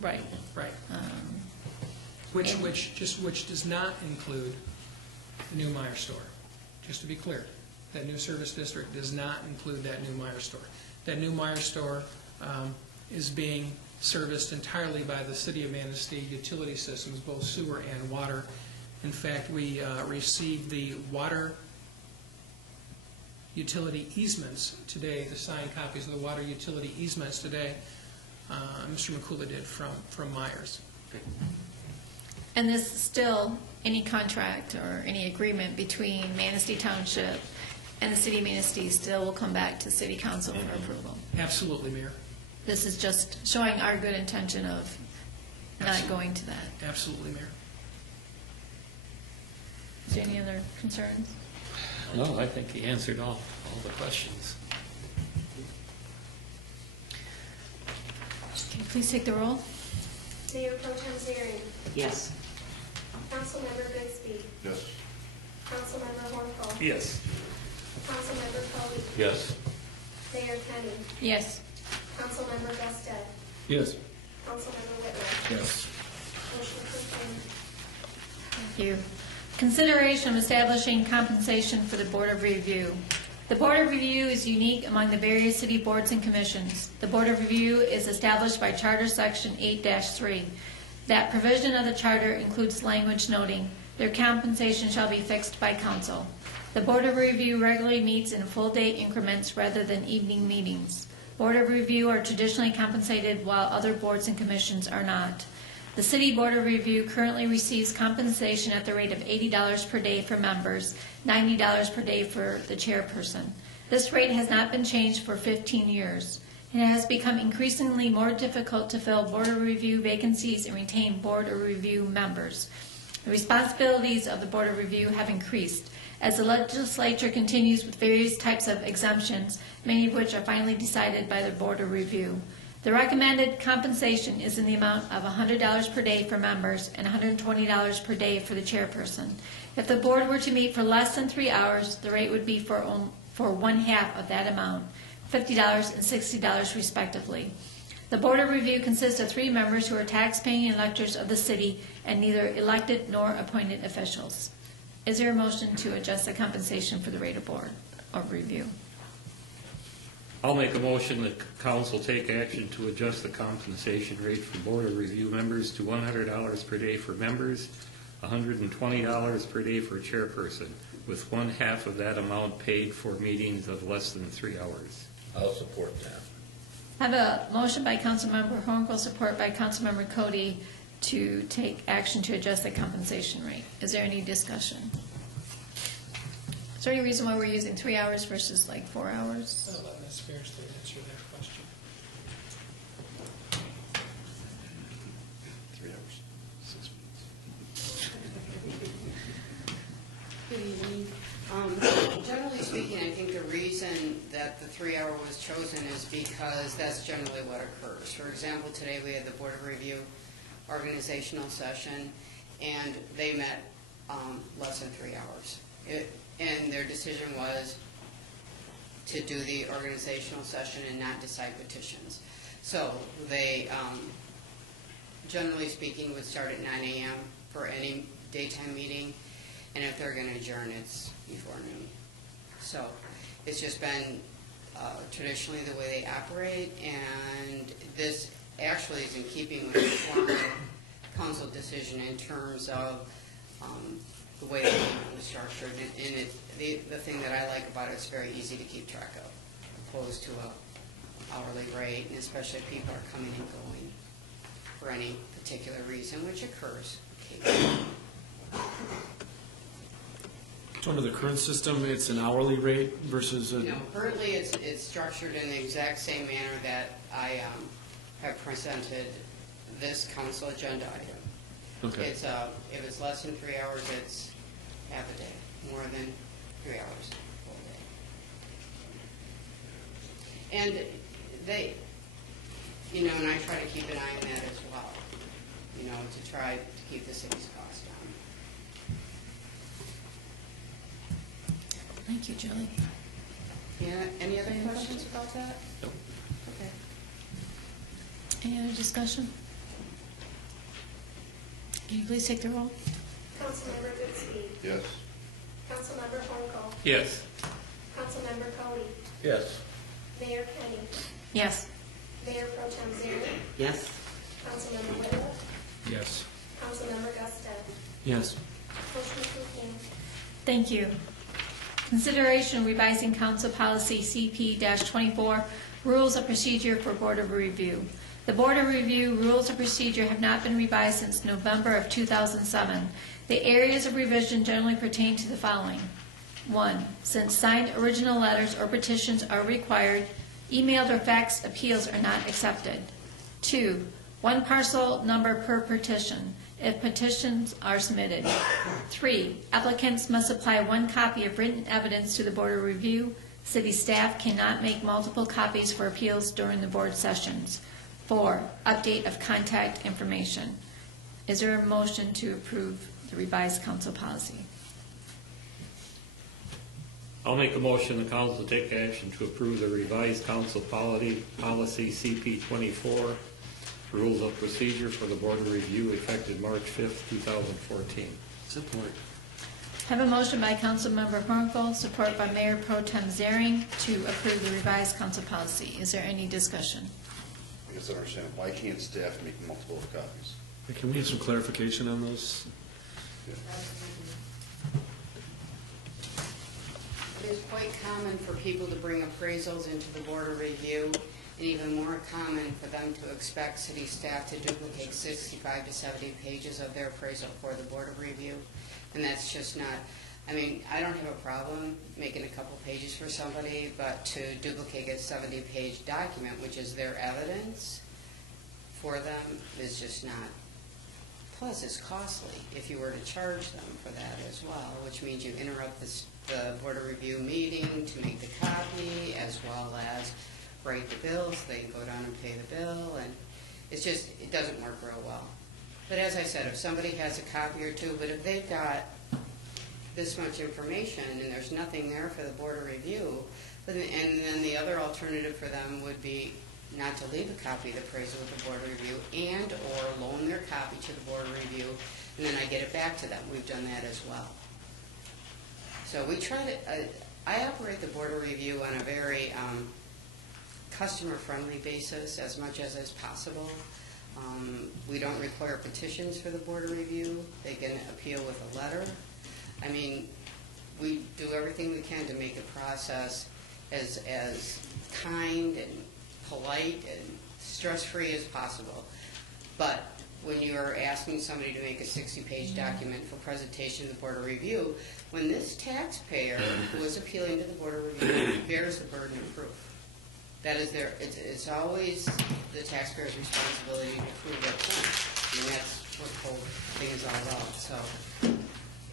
Right. right. Which does not include the new Meyer store. Just to be clear, that new service district does not include that new Meyer store. That new Meyer store is being serviced entirely by the City of Manistee utility systems, both sewer and water. In fact, we received the water utility easements today, the signed copies of the water utility easements today. Mr. McCullough did from Myers. And this is still any contract or any agreement between Manistee Township and the City of Manistee still will come back to City Council for approval. Absolutely, Mayor. This is just showing our good intention of not going to that. Absolutely, Mayor. Is there any other concerns? No, I think he answered all the questions. Okay, please take the roll. Mayor Pro Tem Zeri. Yes. Councilmember Bixby. Yes. Councilmember Hornfeld. Yes. Councilmember Cody. Yes. Mayor Kenny. Yes. Councilmember Gastet. Yes. Councilmember Whitmer. Yes. Motion approved. Thank you. Consideration of establishing compensation for the Board of Review. The Board of Review is unique among the various city boards and commissions. The Board of Review is established by Charter Section 8-3. That provision of the charter includes language noting their compensation shall be fixed by council. The Board of Review regularly meets in full-day increments rather than evening meetings. Board of Review are traditionally compensated while other boards and commissions are not. The City Board of Review currently receives compensation at the rate of $80 per day for members, $90 per day for the chairperson. This rate has not been changed for 15 years. It has become increasingly more difficult to fill Board of Review vacancies and retain Board of Review members. The responsibilities of the Board of Review have increased as the legislature continues with various types of exemptions, many of which are finally decided by the Board of Review. The recommended compensation is in the amount of $100 per day for members and $120 per day for the chairperson. If the board were to meet for less than 3 hours, the rate would be for one half of that amount, $50 and $60 respectively. The Board of Review consists of 3 members who are tax-paying electors of the city and neither elected nor appointed officials. Is there a motion to adjust the compensation for the rate of Board of Review? I'll make a motion that council take action to adjust the compensation rate for Board of Review members to $100 per day for members, $120 per day for chairperson, with one half of that amount paid for meetings of less than 3 hours. I'll support that. I have a motion by Councilmember Hornfeld, support by Councilmember Cody to take action to adjust the compensation rate. Is there any discussion? Is there any reason why we're using 3 hours versus like 4 hours? I'll let Ms. Beardsley answer that question. 3 hours, 6 minutes. Good evening. Generally speaking, I think the reason that the 3-hour was chosen is because that's generally what occurs. For example, today we had the Board of Review organizational session, and they met less than 3 hours. And their decision was to do the organizational session and not decide petitions. So they, generally speaking, would start at 9 a.m. for any daytime meeting, and if they're going to adjourn, it's before noon. So it's just been traditionally the way they operate, and this actually is in keeping with the former council decision in terms of the way the meeting was structured. And the thing that I like about it is very easy to keep track of, opposed to a hourly rate, and especially if people are coming and going for any particular reason, which occurs occasionally. So under the current system, it's an hourly rate versus a... No, currently it's structured in the exact same manner that I have presented this council agenda item. Okay. It's, if it's less than 3 hours, it's half a day. More than 3 hours, full day. And they, you know, and I try to keep an eye on that as well, you know, to try to keep the city's costs down. Thank you, Julie. Yeah, any other questions about that? No. Okay. Any other discussion? Can you please take the roll? Councilmember Manistee. Yes. Councilmember Hornko. Yes. Councilmember Cody. Yes. Mayor Kenny. Yes. Mayor Pro Tem Zeri. Yes? Councilmember Whitlow. Yes. Councilmember Gustet. Yes. Motion approved unanimously. Thank you. Consideration revising council policy CP-24, rules of procedure for Board of Review. The Board of Review rules of procedure have not been revised since November of 2007. The areas of revision generally pertain to the following. 1. Since signed original letters or petitions are required, emailed or faxed appeals are not accepted. 2. One parcel number per petition, if petitions are submitted. 3. Applicants must supply one copy of written evidence to the Board of Review. City staff cannot make multiple copies for appeals during the board sessions. 4. Update of contact information. Is there a motion to approve the revised council policy? I'll make a motion the council take action to approve the revised council policy CP 24, rules of procedure for the Board of Review effective March 5th, 2014. Support. Have a motion by Councilmember Hornfeld, support by Mayor Pro Tem Zering to approve the revised council policy. Is there any discussion? I guess I understand, why can't staff make multiple copies? Can we have some clarification on those? It is quite common for people to bring appraisals into the Board of Review, and even more common for them to expect city staff to duplicate 65 to 70 pages of their appraisal for the Board of Review. And that's just not, I mean, I don't have a problem making a couple pages for somebody, but to duplicate a 70-page document, which is their evidence for them, is just not. Plus, it's costly if you were to charge them for that as well, which means you interrupt the Board of Review meeting to make the copy, as well as write the bills. They go down and pay the bill, and it's just, it doesn't work real well. But as I said, if somebody has a copy or two, but if they've got this much information and there's nothing there for the Board of Review, and then the other alternative for them would be not to leave a copy of the appraisal with the Board of Review and or loan their copy to the Board of Review, and then I get it back to them. We've done that as well. So we try to, I operate the Board of Review on a very customer-friendly basis as much as is possible. We don't require petitions for the Board of Review. They can appeal with a letter. I mean, we do everything we can to make the process as kind and polite and stress-free as possible. But when you're asking somebody to make a 60-page document for presentation to the Board of Review, when this taxpayer who is appealing to the Board of Review bears the burden of proof. That is their, it's always the taxpayer's responsibility to prove their point. And that's what the whole thing is all about. So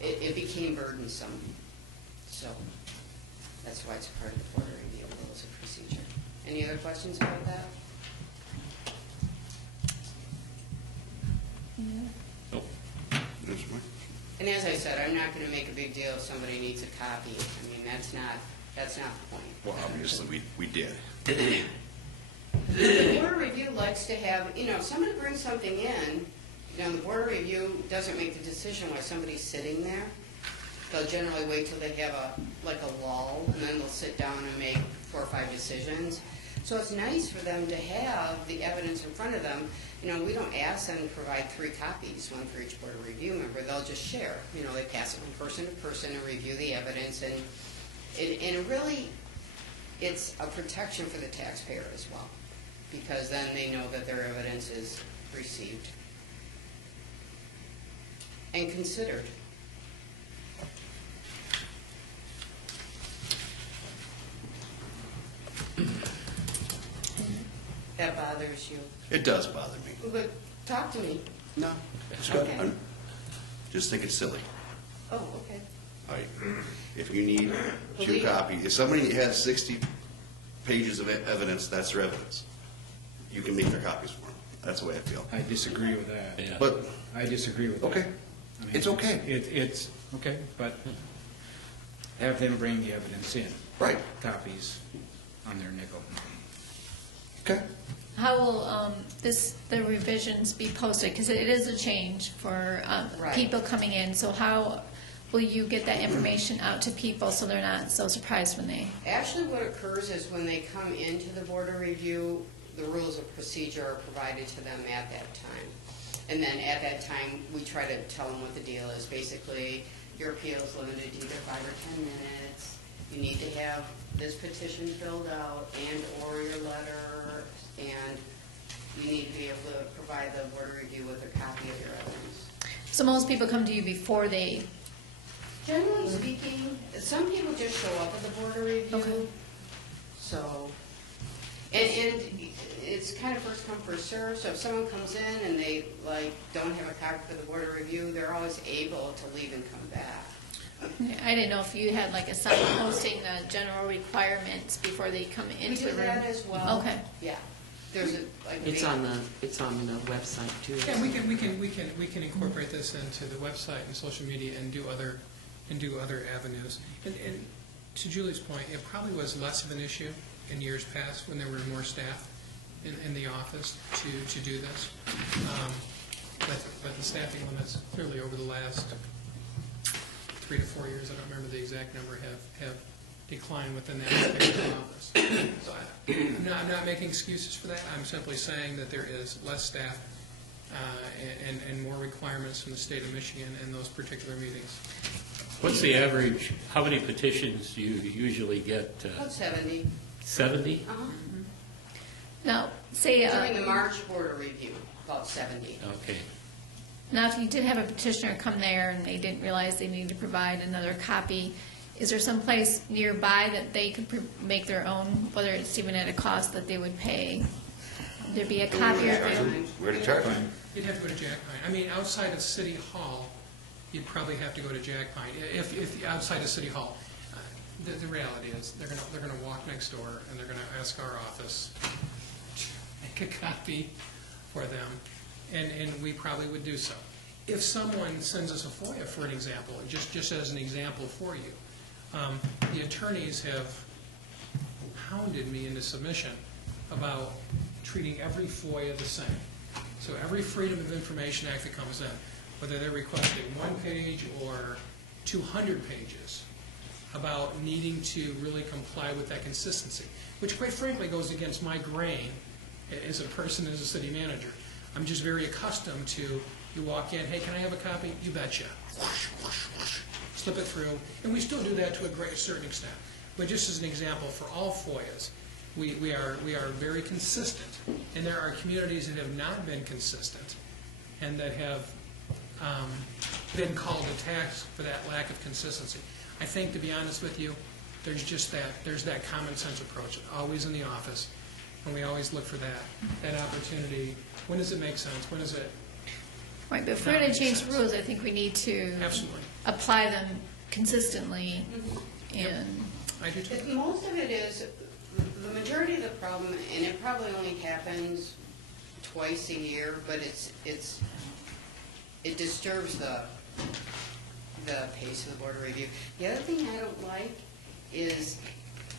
it became burdensome. So that's why it's part of the Board of Review rules of procedure. Any other questions about that? Nope. There's my, And as I said, I'm not going to make a big deal if somebody needs a copy. I mean, that's not the point. well, obviously, we did. The Board of Review likes to have, you know, if somebody brings something in, you know, the Board of Review doesn't make the decision while somebody's sitting there. They'll generally wait till they have a lull, and then they'll sit down and make 4 or 5 decisions. So it's nice for them to have the evidence in front of them. You know, we don't ask them to provide 3 copies, one for each Board of Review member. They'll just share. You know, they pass it from person to person and review the evidence, and really, it's a protection for the taxpayer as well, because then they know that their evidence is received and considered. That bothers you. It does bother me. But talk to me. No, it's good. Okay. Just think it's silly. Oh, okay. If you need two Believe- copies, if somebody has 60 pages of evidence, that's their evidence. You can make their copies for them. That's the way I feel. I disagree with that. Yeah. But, I disagree with that. okay, I mean, it's okay. It's, okay, but have them bring the evidence in. Right. Copies on their nickel. Okay. How will the revisions be posted? Because it is a change for Right. people coming in. So how will you get that information out to people so they're not so surprised when they? Actually, what occurs is when they come into the Board of Review, the rules of procedure are provided to them at that time. And then at that time, we try to tell them what the deal is. Basically, your appeal is limited to either 5 or 10 minutes. You need to have this petition filled out and/or your letter, and you need to be able to provide the Board of Review with a copy of your evidence. So most people come to you before they. Generally speaking, some people just show up at the Board of Review. Okay. So, and it's kind of first come, first served, so if someone comes in and they don't have a copy for the Board of Review, they're always able to leave and come back. I didn't know if you had like a sign posting the general requirements before they come We into do the room. that as well. Okay. Yeah. There's a, It's on the website too. Yeah, we can incorporate this into the website and social media and do other avenues. And to Julie's point, it probably was less of an issue in years past when there were more staff in the office to do this. But the staffing limits clearly over the last 3 to 4 years, I don't remember the exact number, have declined within that particular office. So I'm not making excuses for that. I'm simply saying that there is less staff and more requirements from the state of Michigan in those particular meetings. What's the average, how many petitions do you usually get? About 70. 70? Uh-huh. Now, say During the March Board of Review, about 70. Okay. now if you did have a petitioner come there and they didn't realize they needed to provide another copy, is there some place nearby that they could make their own, whether it's even at a cost that they would pay? Would there be a copy or? Where to charge them? You'd have to go to Jack Pine. I mean, outside of City Hall, you'd probably have to go to Jack Pine. If outside of City Hall, the reality is they're gonna walk next door and they're gonna ask our office to make a copy for them, and we probably would do so. If someone sends us a FOIA, for an example, just as an example for you, the attorneys have hounded me into submission about treating every FOIA the same. So every Freedom of Information Act that comes in, whether they're requesting 1 page or 200 pages, about needing to really comply with that consistency, which quite frankly goes against my grain as a person, as a city manager. I'm just very accustomed to, you walk in, hey, can I have a copy? You betcha. Whoosh, whoosh, whoosh. Slip it through, and we still do that to a certain extent. But just as an example, for all FOIAs, we are very consistent, and there are communities that have not been consistent and that have been called to task for that lack of consistency. I think, to be honest with you, there's that common sense approach, always in the office, and we always look for that opportunity. When does it make sense? When is it? Right, but if we're going to change the rules, I think we need to Absolutely. apply them consistently. And I do too. Most of it is, the majority of the problem, and it probably only happens twice a year, but it disturbs the pace of the Board of Review. The other thing I don't like is,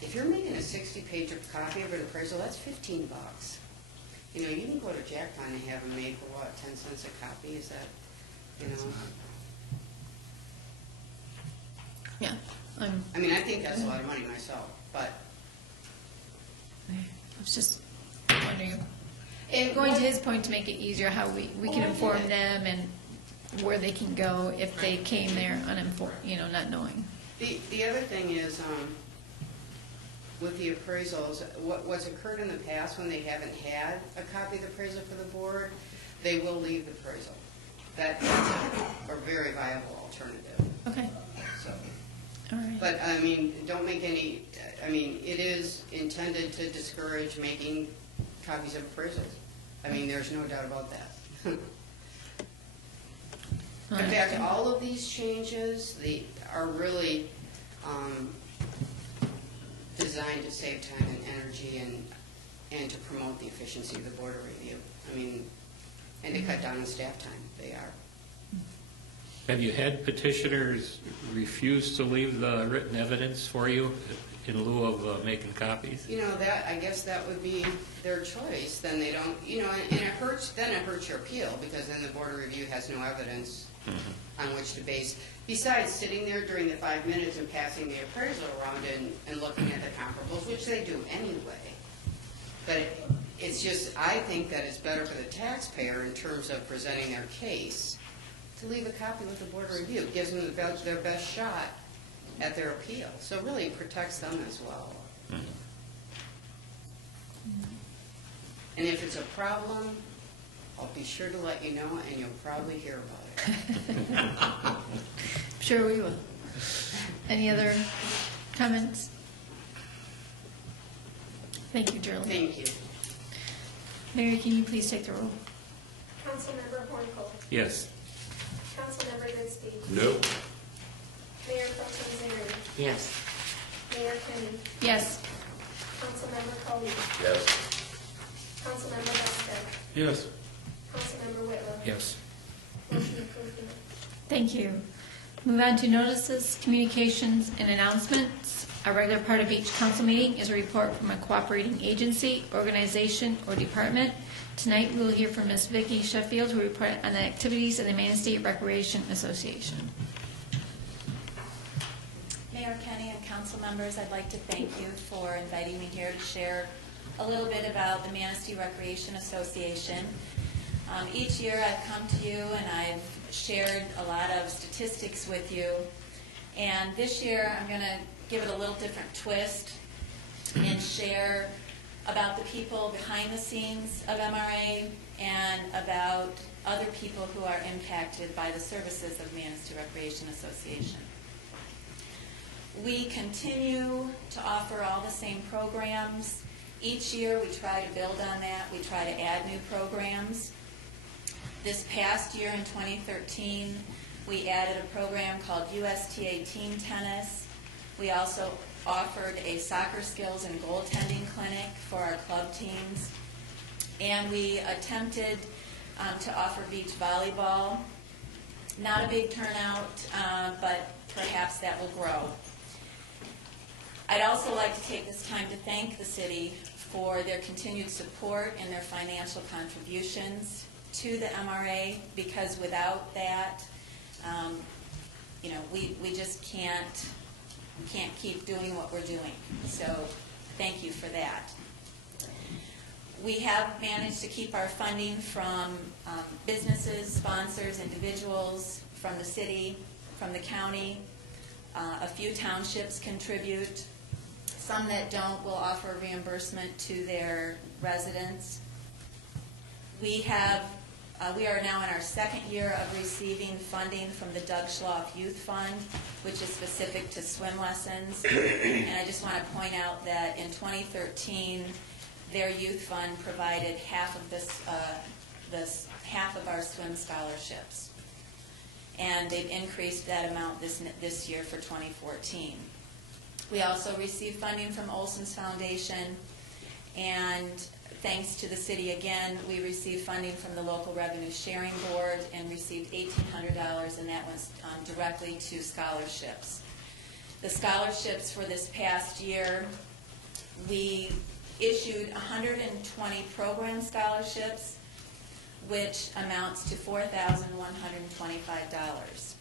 if you're making a 60-page copy of an appraisal, that's $15. You know, you can go to Jack Pine and have them made for what, 10 cents a copy? Is that, you know? yeah, I mean, I think that's a lot of money myself, but. I was just wondering, And going what- to his point, to make it easier, how we can Oh, I inform get it. them and where they can go if they came there uninformed, not knowing. The other thing is, with the appraisals, what's occurred in the past when they haven't had a copy of the appraisal for the board, they will leave the appraisal. That's a very viable alternative, Okay, so. all right. But, I mean, don't make any, I mean, it is intended to discourage making copies of appraisals. I mean, there's no doubt about that. In fact, all of these changes, are really designed to save time and energy and to promote the efficiency of the board of review. I mean, and to cut down on staff time. They are. Have you had petitioners refuse to leave the written evidence for you in lieu of making copies? You know, that, I guess that would be their choice. Then they don't, you know, and it hurts your appeal, because then the board of review has no evidence on which to base. Besides sitting there during the 5 minutes and passing the appraisal around and looking at the comparables, which they do anyway. But it's just, I think that it's better for the taxpayer in terms of presenting their case to leave a copy with the board of review. It gives them their best shot at their appeal. So it really protects them as well. And if it's a problem, I'll be sure to let you know, and you'll probably hear about it. Sure we will. Any other comments? Thank you, Geraldine. Thank you. Mary, can you please take the roll? Councilmember Hornkohl. Yes. Councilmember Manistee. No. Mayor Pro Tem Zeri. Yes. Mayor Kenny. Yes. Councilmember Coley. Yes. Councilmember Gustet. Yes. Councilmember Whitlow. Yes. Motion approved unanimously. Thank you. Move on to notices, communications, and announcements. A regular part of each council meeting is a report from a cooperating agency, organization, or department. Tonight, we will hear from Ms. Vicki Sheffield, who will report on the activities of the Manistee Recreation Association. Mayor Kenny and council members, I'd like to thank you for inviting me here to share a little bit about the Manistee Recreation Association. Each year I've come to you and I've shared a lot of statistics with you, and this year I'm going to give it a little different twist and share about the people behind the scenes of MRA and about other people who are impacted by the services of Manistee Recreation Association. We continue to offer all the same programs. Each year we try to build on that. We try to add new programs. This past year in 2013, we added a program called USTA Team Tennis. We also offered a soccer skills and goaltending clinic for our club teams. And we attempted to offer beach volleyball. Not a big turnout, but perhaps that will grow. I'd also like to take this time to thank the city for their continued support and their financial contributions to the MRA, because without that, we just can't keep doing what we're doing. So thank you for that. We have managed to keep our funding from businesses, sponsors, individuals, from the city, from the county. A few townships contribute. Some that don't will offer reimbursement to their residents. We are now in our second year of receiving funding from the Doug Schloff Youth Fund, which is specific to swim lessons. And I just want to point out that in 2013, their youth fund provided half of our swim scholarships. And they've increased that amount this year for 2014. We also received funding from Olson's Foundation, and thanks to the city again, we received funding from the local revenue sharing board and received $1,800, and that went directly to scholarships. The scholarships for this past year, we issued 120 program scholarships, which amounts to $4,125.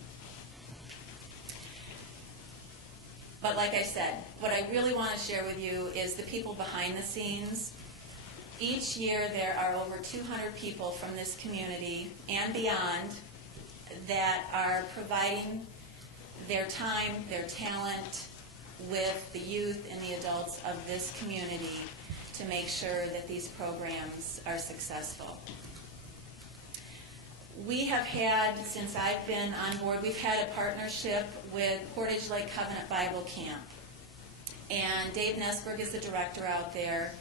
But like I said, what I really want to share with you is the people behind the scenes. Each year there are over 200 people from this community and beyond that are providing their time, their talent with the youth and the adults of this community to make sure that these programs are successful. We have had, since I've been on board, we've had a partnership with Portage Lake Covenant Bible Camp. And Dave Nesberg is the director out there.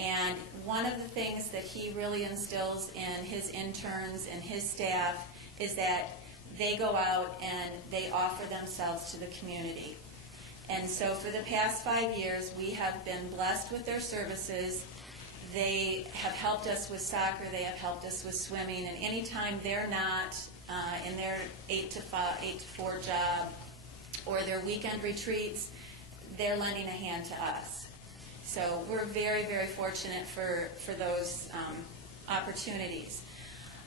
And one of the things that he really instills in his interns and his staff is that they go out and they offer themselves to the community. And so for the past 5 years, we have been blessed with their services. They have helped us with soccer, they have helped us with swimming, and anytime they're not in their 8 to 4 job or their weekend retreats, they're lending a hand to us. So we're very, very fortunate for those opportunities.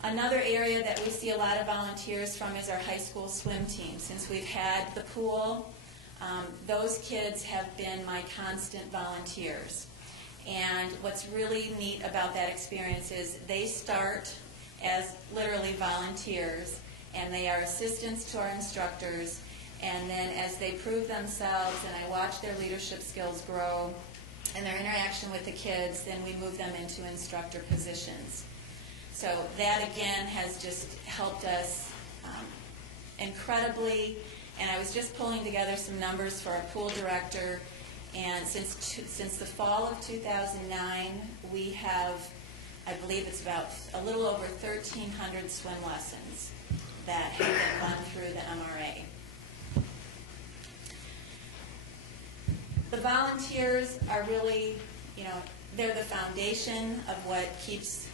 Another area that we see a lot of volunteers from is our high school swim team. Since we've had the pool, those kids have been my constant volunteers. And what's really neat about that experience is they start as literally volunteers, and they are assistants to our instructors, and then as they prove themselves and I watch their leadership skills grow and their interaction with the kids, then we move them into instructor positions. So that again has just helped us incredibly, and I was just pulling together some numbers for our pool director, and since the fall of 2009, we have, I believe it's about a little over 1,300 swim lessons that have been run through the MRA. The volunteers are really, they're the foundation of what keeps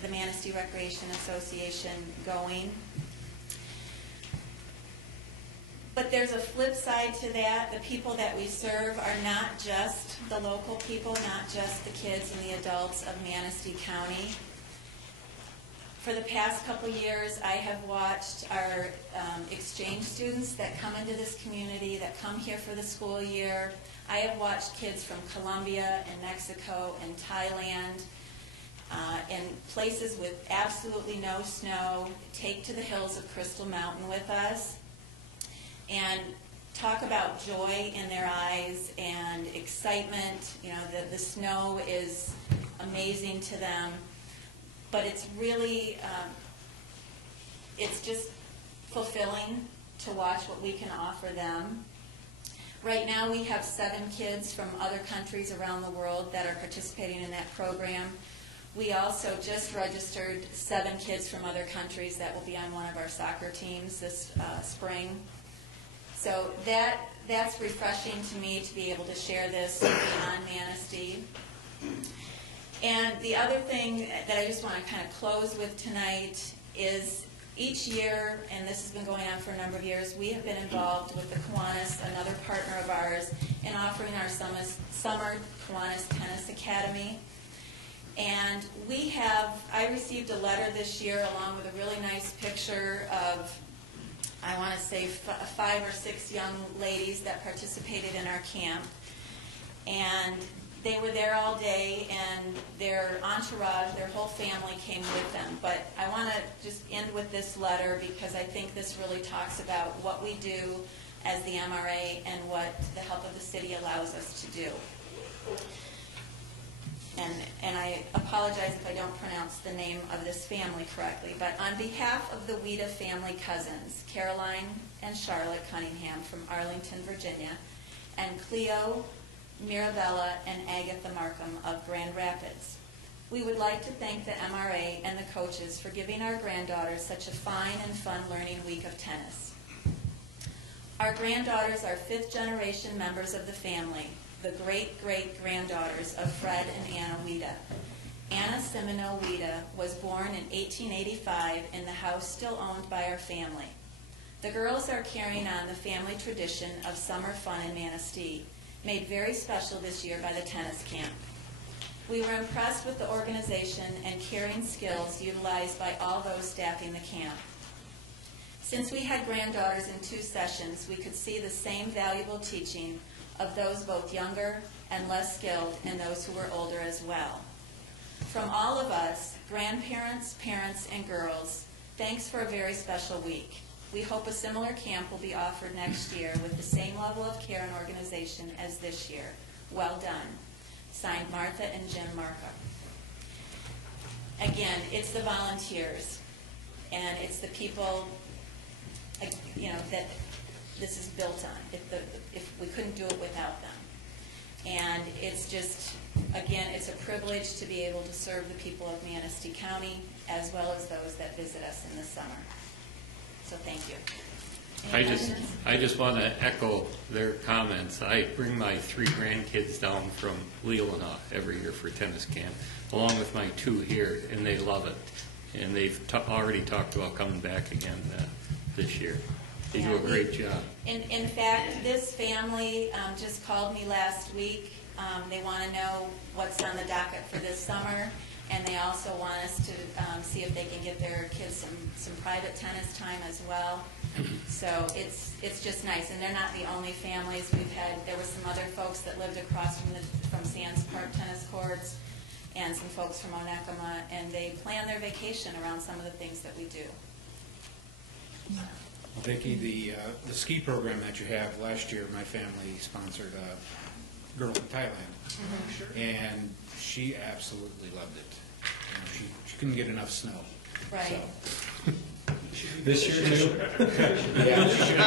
the Manistee Recreation Association going. But there's a flip side to that. The people that we serve are not just the local people, not just the kids and the adults of Manistee County. For the past couple years, I have watched our exchange students that come into this community, that come here for the school year. I have watched kids from Colombia and Mexico and Thailand and places with absolutely no snow take to the hills of Crystal Mountain with us and talk about joy in their eyes and excitement. The snow is amazing to them, but it's really, it's just fulfilling to watch what we can offer them. Right now we have 7 kids from other countries around the world that are participating in that program. We also just registered 7 kids from other countries that will be on one of our soccer teams this spring. So that's refreshing to me to be able to share this beyond Manistee. And the other thing that I just want to kind of close with tonight is each year, and this has been going on for a number of years, we have been involved with the Kiwanis, another partner of ours, in offering our summer Kiwanis Tennis Academy. And I received a letter this year along with a really nice picture of, I want to say 5 or 6 young ladies that participated in our camp. And they were there all day, and their entourage, their whole family came with them. But I want to just end with this letter because I think this really talks about what we do as the MRA and what the help of the city allows us to do. And I apologize if I don't pronounce the name of this family correctly, but on behalf of the Weta family cousins, Caroline and Charlotte Cunningham from Arlington, Virginia, and Cleo, Mirabella, and Agatha Markham of Grand Rapids, we would like to thank the MRA and the coaches for giving our granddaughters such a fine and fun learning week of tennis. Our granddaughters are 5th-generation members of the family, the great-great-granddaughters of Fred and Anna Weta. Anna Semino Weta was born in 1885 in the house still owned by our family. The girls are carrying on the family tradition of summer fun in Manistee, made very special this year by the tennis camp. We were impressed with the organization and caring skills utilized by all those staffing the camp. Since we had granddaughters in 2 sessions, we could see the same valuable teaching of those both younger and less skilled and those who were older as well. From all of us, grandparents, parents, and girls, thanks for a very special week. We hope a similar camp will be offered next year with the same level of care and organization as this year. Well done. Signed, Martha and Jim Markham. Again, it's the volunteers, and it's the people, that this is built on, if we couldn't do it without them. And it's just Again, it's a privilege to be able to serve the people of Manistee County as well as those that visit us in the summer. So thank you. Any questions? I just want to echo their comments. I bring my 3 grandkids down from Leelanau every year for tennis camp, along with my 2 here, and they love it. And they've already talked about coming back again this year. They do a great job. In fact, this family just called me last week. They want to know what's on the docket for this summer, and they also want us to see if they can get their kids some private tennis time as well. So it's just nice, and they're not the only families. There were some other folks that lived across from Sands Park tennis courts, and some folks from Onekama, and they plan their vacation around some of the things that we do. Vicki, the ski program that you have, last year my family sponsored a girl in Thailand, and she absolutely loved it. You know, she couldn't get enough snow. Right. So. This year too? Yeah, she should.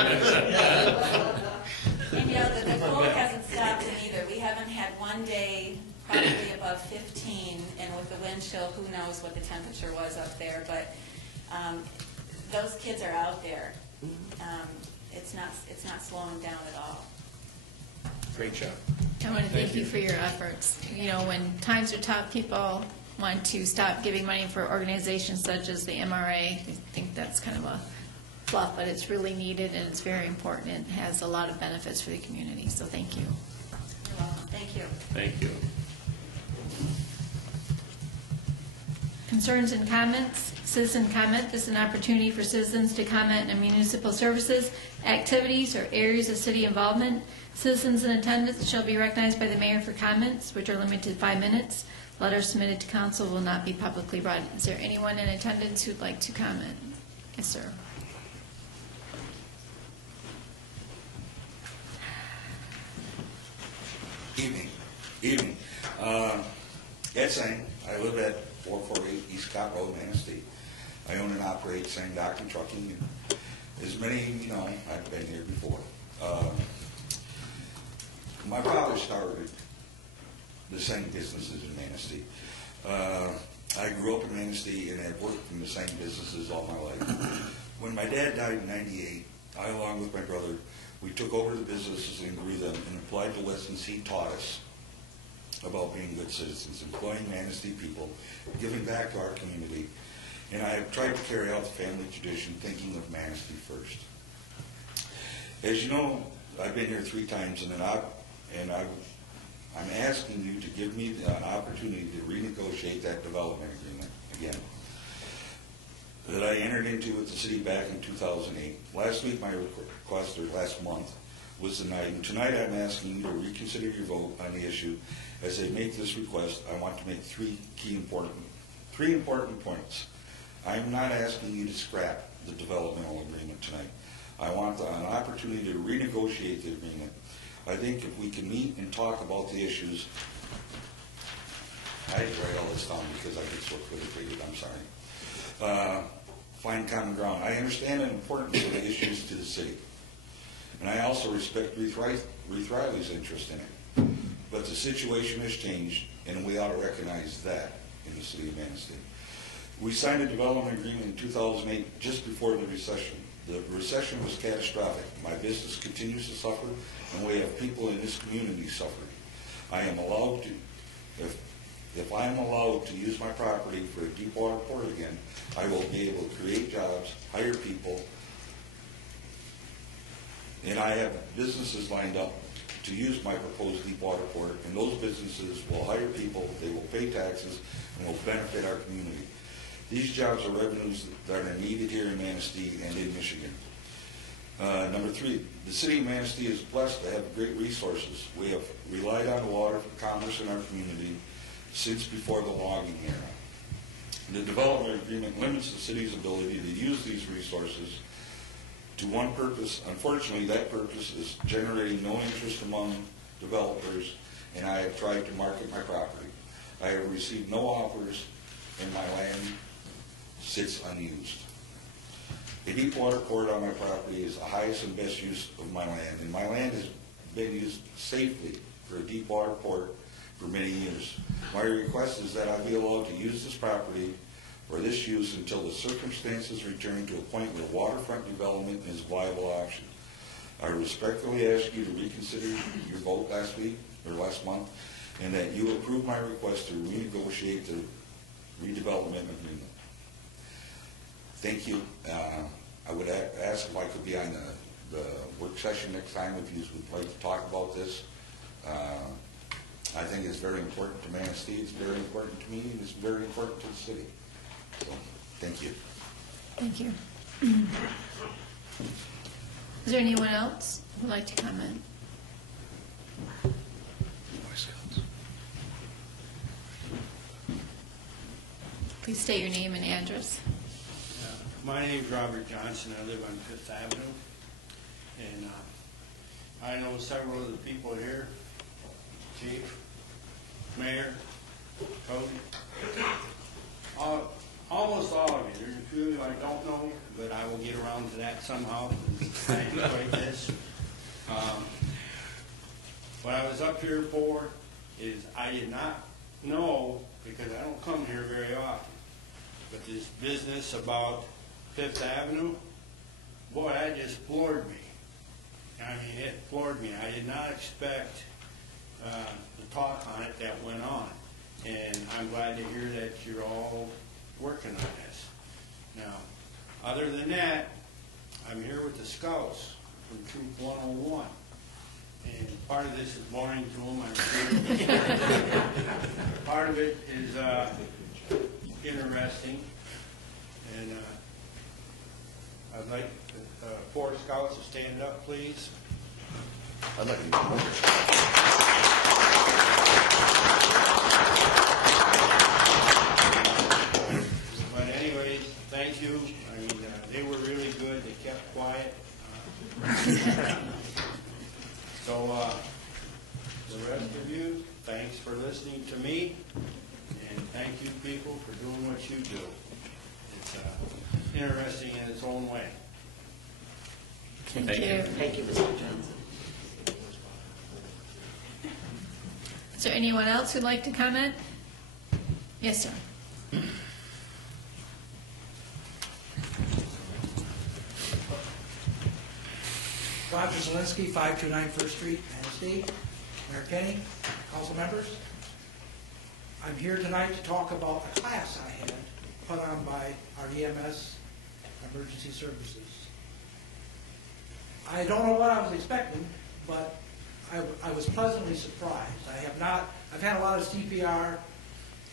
And you know, the cold hasn't stopped them either. We haven't had one day probably above 15, and with the wind chill, who knows what the temperature was up there, but those kids are out there. It's not slowing down at all. Great job. I want to thank you for your efforts. You know, when times are tough, people want to stop giving money for organizations such as the MRA. I think that's kind of a fluff, but it's really needed and it's very important. It has a lot of benefits for the community, so thank you. You're welcome. Thank you. Thank you. Concerns and comments. Citizen comment. This is an opportunity for citizens to comment on municipal services, activities, or areas of city involvement. Citizens in attendance shall be recognized by the mayor for comments, which are limited to 5 minutes. Letters submitted to council will not be publicly read. Is there anyone in attendance who'd like to comment? Yes, sir. Evening. Ed Sang. I live at 448 East Scott Road, Manistee. I own and operate Sang Doctor Trucking. As many of you know, I've been here before. My father started the same businesses in Manistee. I grew up in Manistee and had worked in the same businesses all my life. When my dad died in '98, I, along with my brother, we took over the businesses and grew them and applied the lessons he taught us about being good citizens, employing Manistee people, giving back to our community. And I have tried to carry out the family tradition, thinking of Manistee first. As you know, I've been here 3 times, and I'm asking you to give me an opportunity to renegotiate that development agreement again that I entered into with the city back in 2008. Last week, my request, or last month, was denied, and tonight I'm asking you to reconsider your vote on the issue. As I make this request, I want to make 3 important points. I'm not asking you to scrap the developmental agreement tonight. I want an opportunity to renegotiate the agreement. I think if we can meet and talk about the issues, I write all this down because I get so frustrated, I'm sorry. Find common ground. I understand the importance of the issues to the city. And I also respect Ruth Riley's interest in it. But the situation has changed, and we ought to recognize that in the city of Manistee. We signed a development agreement in 2008, just before the recession. The recession was catastrophic. My business continues to suffer, and we have people in this community suffering. I am allowed to, if I am allowed to use my property for a deep water port again, I will be able to create jobs, hire people, and I have businesses lined up to use my proposed deep water port, and those businesses will hire people, they will pay taxes, and will benefit our community. These jobs are revenues that are needed here in Manistee and in Michigan. Number 3, the city of Manistee is blessed to have great resources. We have relied on water for commerce in our community since before the logging era. The development agreement limits the city's ability to use these resources to one purpose. Unfortunately, that purpose is generating no interest among developers, and I have tried to market my property. I have received no offers, and my land sits unused. A deep water port on my property is the highest and best use of my land, and my land has been used safely for a deep water port for many years. My request is that I be allowed to use this property for this use until the circumstances return to a point where waterfront development is a viable option. I respectfully ask you to reconsider your vote last week, or last month, and that you approve my request to renegotiate the redevelopment agreement. Thank you. I would ask if I could be on the work session next time if you would like to talk about this. I think it's very important to Manistee, it's very important to me, and it's very important to the city. So, thank you. Thank you. Is there anyone else who would like to comment? Please state your name and address. My name's Robert Johnson. I live on Fifth Avenue. And I know several of the people here, Chief, Mayor, Cody, almost all of you. There's a few I don't know, but I will get around to that somehow. Times like this. What I was up here for is I did not know, because I don't come here very often, but this business about Fifth Avenue, boy, that just floored me. I mean, it floored me. I did not expect the talk on it that went on. And I'm glad to hear that you're all working on this. Now, other than that, I'm here with the Scouts from Troop 101. And part of this is boring to them, I'm sure. Part of it is interesting. And I'd like the 4 Scouts to stand up, please. I'd like to get a motion. But anyways, thank you. I mean, they were really good. They kept quiet. So the rest of you, thanks for listening to me. And thank you, people, for doing what you do. It's interesting in its own way. Thank you. Thank you, Mr. Johnson. Is there anyone else who'd like to comment? Yes, sir. Roger Zielinski, 529 First Street, Manistee. Mayor Kenny, council members. I'm here tonight to talk about a class I had put on by our EMS, Emergency Services. I don't know what I was expecting, but I was pleasantly surprised. I've had a lot of CPR,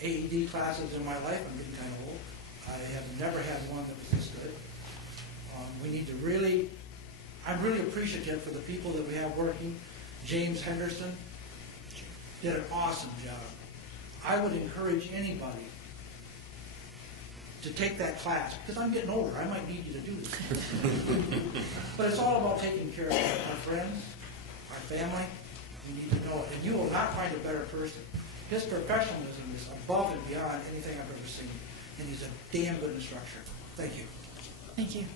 AED classes in my life. I'm getting kind of old. I have never had one that was this good. We need to really, I'm really appreciative for the people that we have working. James Henderson did an awesome job. I would encourage anybody to take that class, because I'm getting older. I might need you to do this. But it's all about taking care of our friends, our family. We need to know it. And you will not find a better person. His professionalism is above and beyond anything I've ever seen. And he's a damn good instructor. Thank you. Thank you.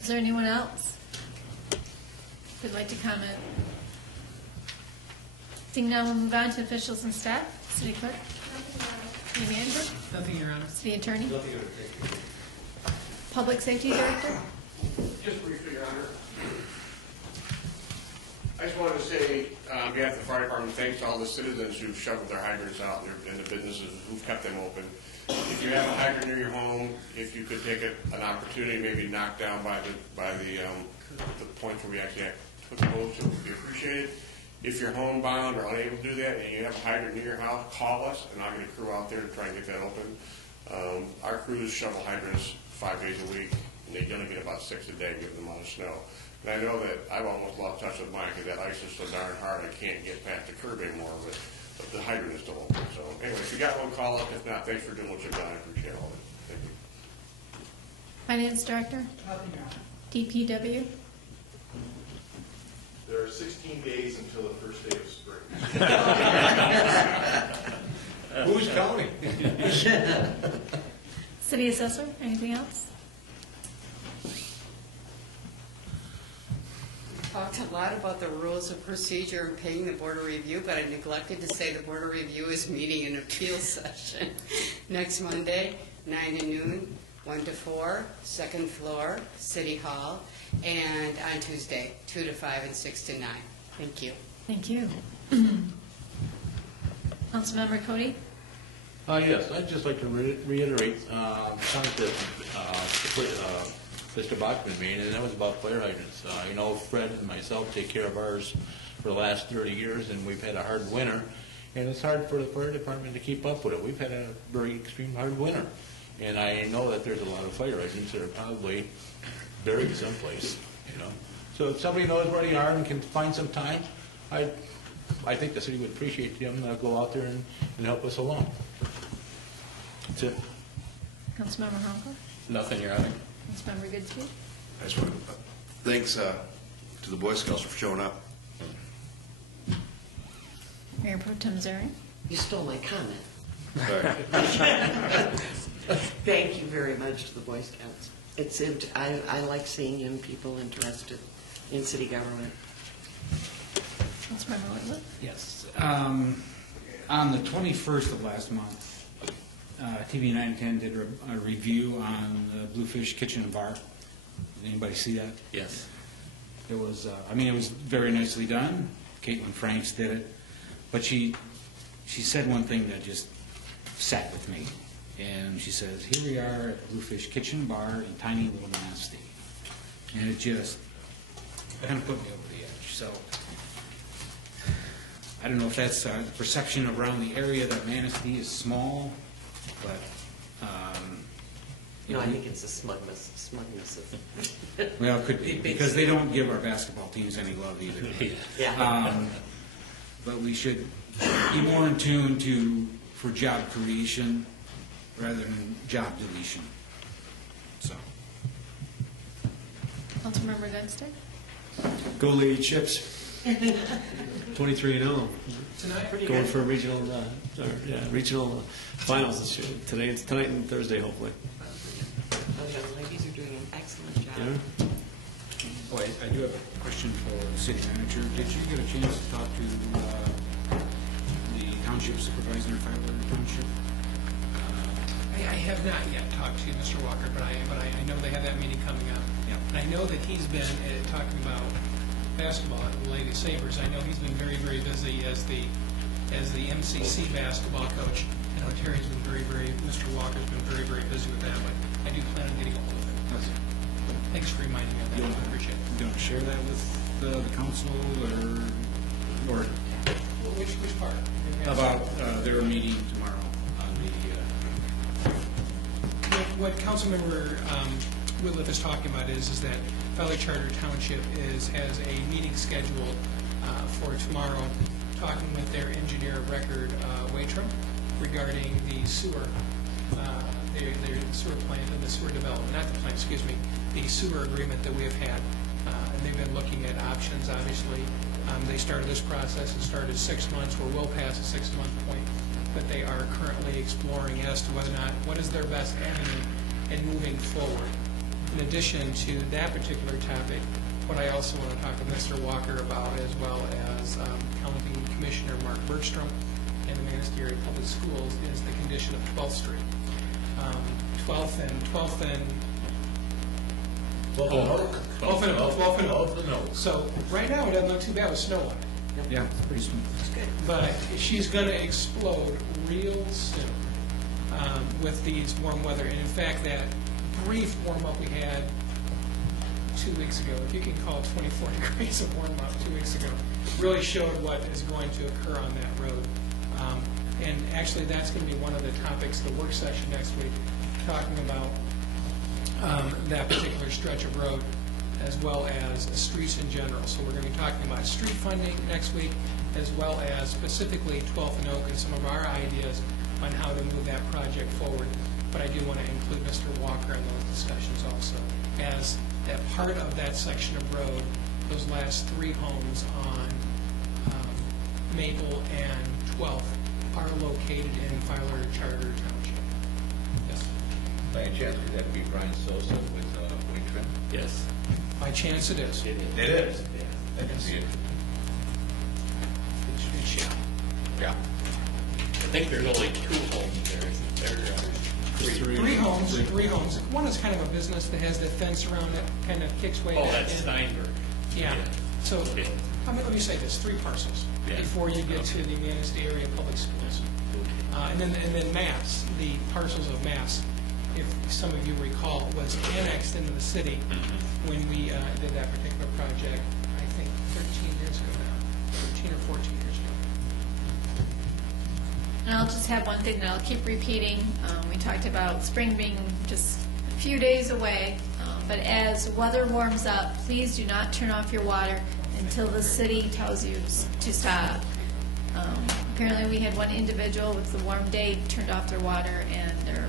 Is there anyone else who'd like to comment? Seeing none, we'll move on to officials and staff. City Clerk. City Manager. Nothing, Your Honor. City Attorney. Public Safety Director. Just briefly, Your Honor. I just wanted to say, on behalf of the fire department, thanks to all the citizens who've shoveled their hydrants out and the businesses who've kept them open. If you have a hydrant near your home, if you could take an opportunity, maybe knock down by the point where we actually took a post, it would be appreciated. If you're homebound or unable to do that and you have a hydrant near your house, call us and I'll get a crew out there to try and get that open. Our crews shovel hydrants 5 days a week and they only get about 6 a day given the amount of snow. And I know that I've almost lost touch with mine because that ice is so darn hard I can't get past the curb anymore, but the hydrant is still open. So anyway, if you got one, call us. If not, thanks for doing what you've done. I appreciate all of it. Thank you. Finance Director. Nothing, Your Honor. DPW. There are 16 days until the first day of spring. Who's counting? City Assessor. Anything else? Talked talked a lot about the rules of procedure and paying the Board of Review, but I neglected to say the Board of Review is meeting an appeal session next Monday, 9 to noon, 1 to 4, second floor, City Hall, and on Tuesday, 2 to 5 and 6 to 9. Thank you. Thank you. Councilmember Cody? Yes, I'd just like to reiterate something that Mr. Bachman made, and that was about fire hydrants. You know, Fred and myself take care of ours for the last 30 years, and we've had a hard winter, and it's hard for the fire department to keep up with it. We've had a very extreme hard winter, and I know that there's a lot of fire hydrants that are probably buried someplace, you know. So if somebody knows where they are and can find some time, I think the city would appreciate them go out there and help us along. That's it. Councilmember Honko? Nothing, Your Honor. Councilmember Goodspeed? I just want to thanks to the Boy Scouts for showing up. Mayor Pro Tem Zeri? You stole my comment. Sorry. Thank you very much to the Boy Scouts. I like seeing young people interested in city government. Councilmember Whitlow? Yes. On the 21st of last month, TV 910 did a review on the Bluefish Kitchen and Bar. Did anybody see that? Yes. It was, it was very nicely done. Caitlin Franks did it. But she said one thing that just sat with me. And she says, here we are at the Bluefish Kitchen and Bar in tiny little Manistee. And it just kind of put me over the edge. So I don't know if that's the perception around the area that Manistee is small, but No, I think it's a smugness. well, it could be, because they don't give our basketball teams any love either. Yeah. But we should be more in tune for job creation rather than job deletion. So. Councilmember Gunstick? Go Lady Chips. 23-0. Tonight? Going for regional regional finals this year. Tonight and Thursday, hopefully. Those young ladies are doing an excellent job. Yeah. Oh, I do have a question for the city manager. Did you get a chance to talk to the township supervisor in Fowler Township? I have not yet talked to Mr. Walker, but I know they have that meeting coming up. Yeah. And I know that he's been talking about basketball at the Lady Sabres. I know he's been very, very busy as the MCC basketball coach. I know Terry's been Mr. Walker's been very, very busy with that, but I do plan on getting a hold of him. Okay. Thanks for reminding me of that. I appreciate it. You want to share that with the council or Which part? about their meeting tomorrow on What Councilmember Whitliff is talking about is that Valley Charter Township has a meeting scheduled for tomorrow, talking with their engineer of record, Waitram, regarding the sewer, their sewer plant and the sewer development, not the plant, excuse me, the sewer agreement that we have had. And they've been looking at options, obviously. They started this process, it started 6 months, we're well past the 6-month point, but they are currently exploring as to whether or not, what is their best avenue in moving forward. In addition to that particular topic, what I also want to talk with Mr. Walker about, as well as County Commissioner Mark Bergstrom and the Manistee Area Public Schools, is the condition of 12th Street. 12th and Oak. So right now it doesn't look too bad with snow on it. Yeah, it's pretty smooth. It's good. But she's going to explode real soon with these warm weather. And in fact, that brief warm-up we had 2 weeks ago, if you can call it 24 degrees of warm-up 2 weeks ago, really showed what is going to occur on that road. And actually, that's going to be one of the topics of the work session next week, talking about that particular stretch of road, as well as streets in general. So we're going to be talking about street funding next week, as well as specifically 12th and Oak and some of our ideas on how to move that project forward. But I do want to include Mr. Walker in those discussions also, as that part of that section of road, those last 3 homes on Maple and 12th are located in Fowler Charter Township. Yes. By any chance, could that be Brian Sosa with Waitram? Yes. By chance it is. It is. I can see it. Yeah. I think there's only 2 homes there, isn't there? Three homes. One is kind of a business that has the fence around it, kind of kicks way Oh, back that's in. Steinberg. Yeah. So, Okay. let me say this, 3 parcels Yeah. before you get to the Manistee area public schools. And then Mass, the parcels of Mass, if some of you recall, was annexed into the city when we did that particular project, I think 13 years ago now, 13 or 14 years ago. And I'll just have one thing that I'll keep repeating. We talked about spring being just a few days away, but as weather warms up, please do not turn off your water until the city tells you to stop. Apparently, we had one individual with the warm day turned off their water and their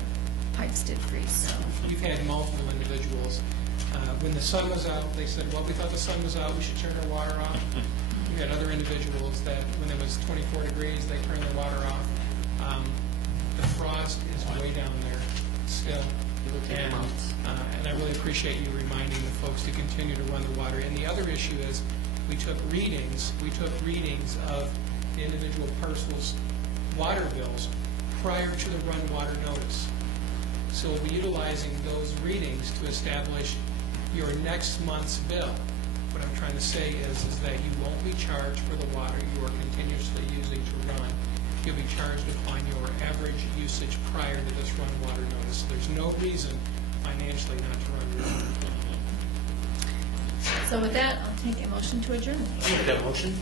pipes did freeze. So. You've had multiple individuals. When the sun was out, they said, well, we thought the sun was out, we should turn our water off. You had other individuals that when it was 24 degrees, they turned their water off. The frost is way down there still. And I really appreciate you reminding the folks to continue to run the water. And the other issue is we took readings of the individual parcels' water bills prior to the run water notice. So we'll be utilizing those readings to establish your next month's bill. What I'm trying to say is that you won't be charged for the water you are continuously using to run. You'll be charged upon your average usage prior to this run water notice. There's no reason financially not to run your water. So with that, I'll take a motion to adjourn. That motion?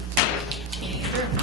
Meeting adjourned.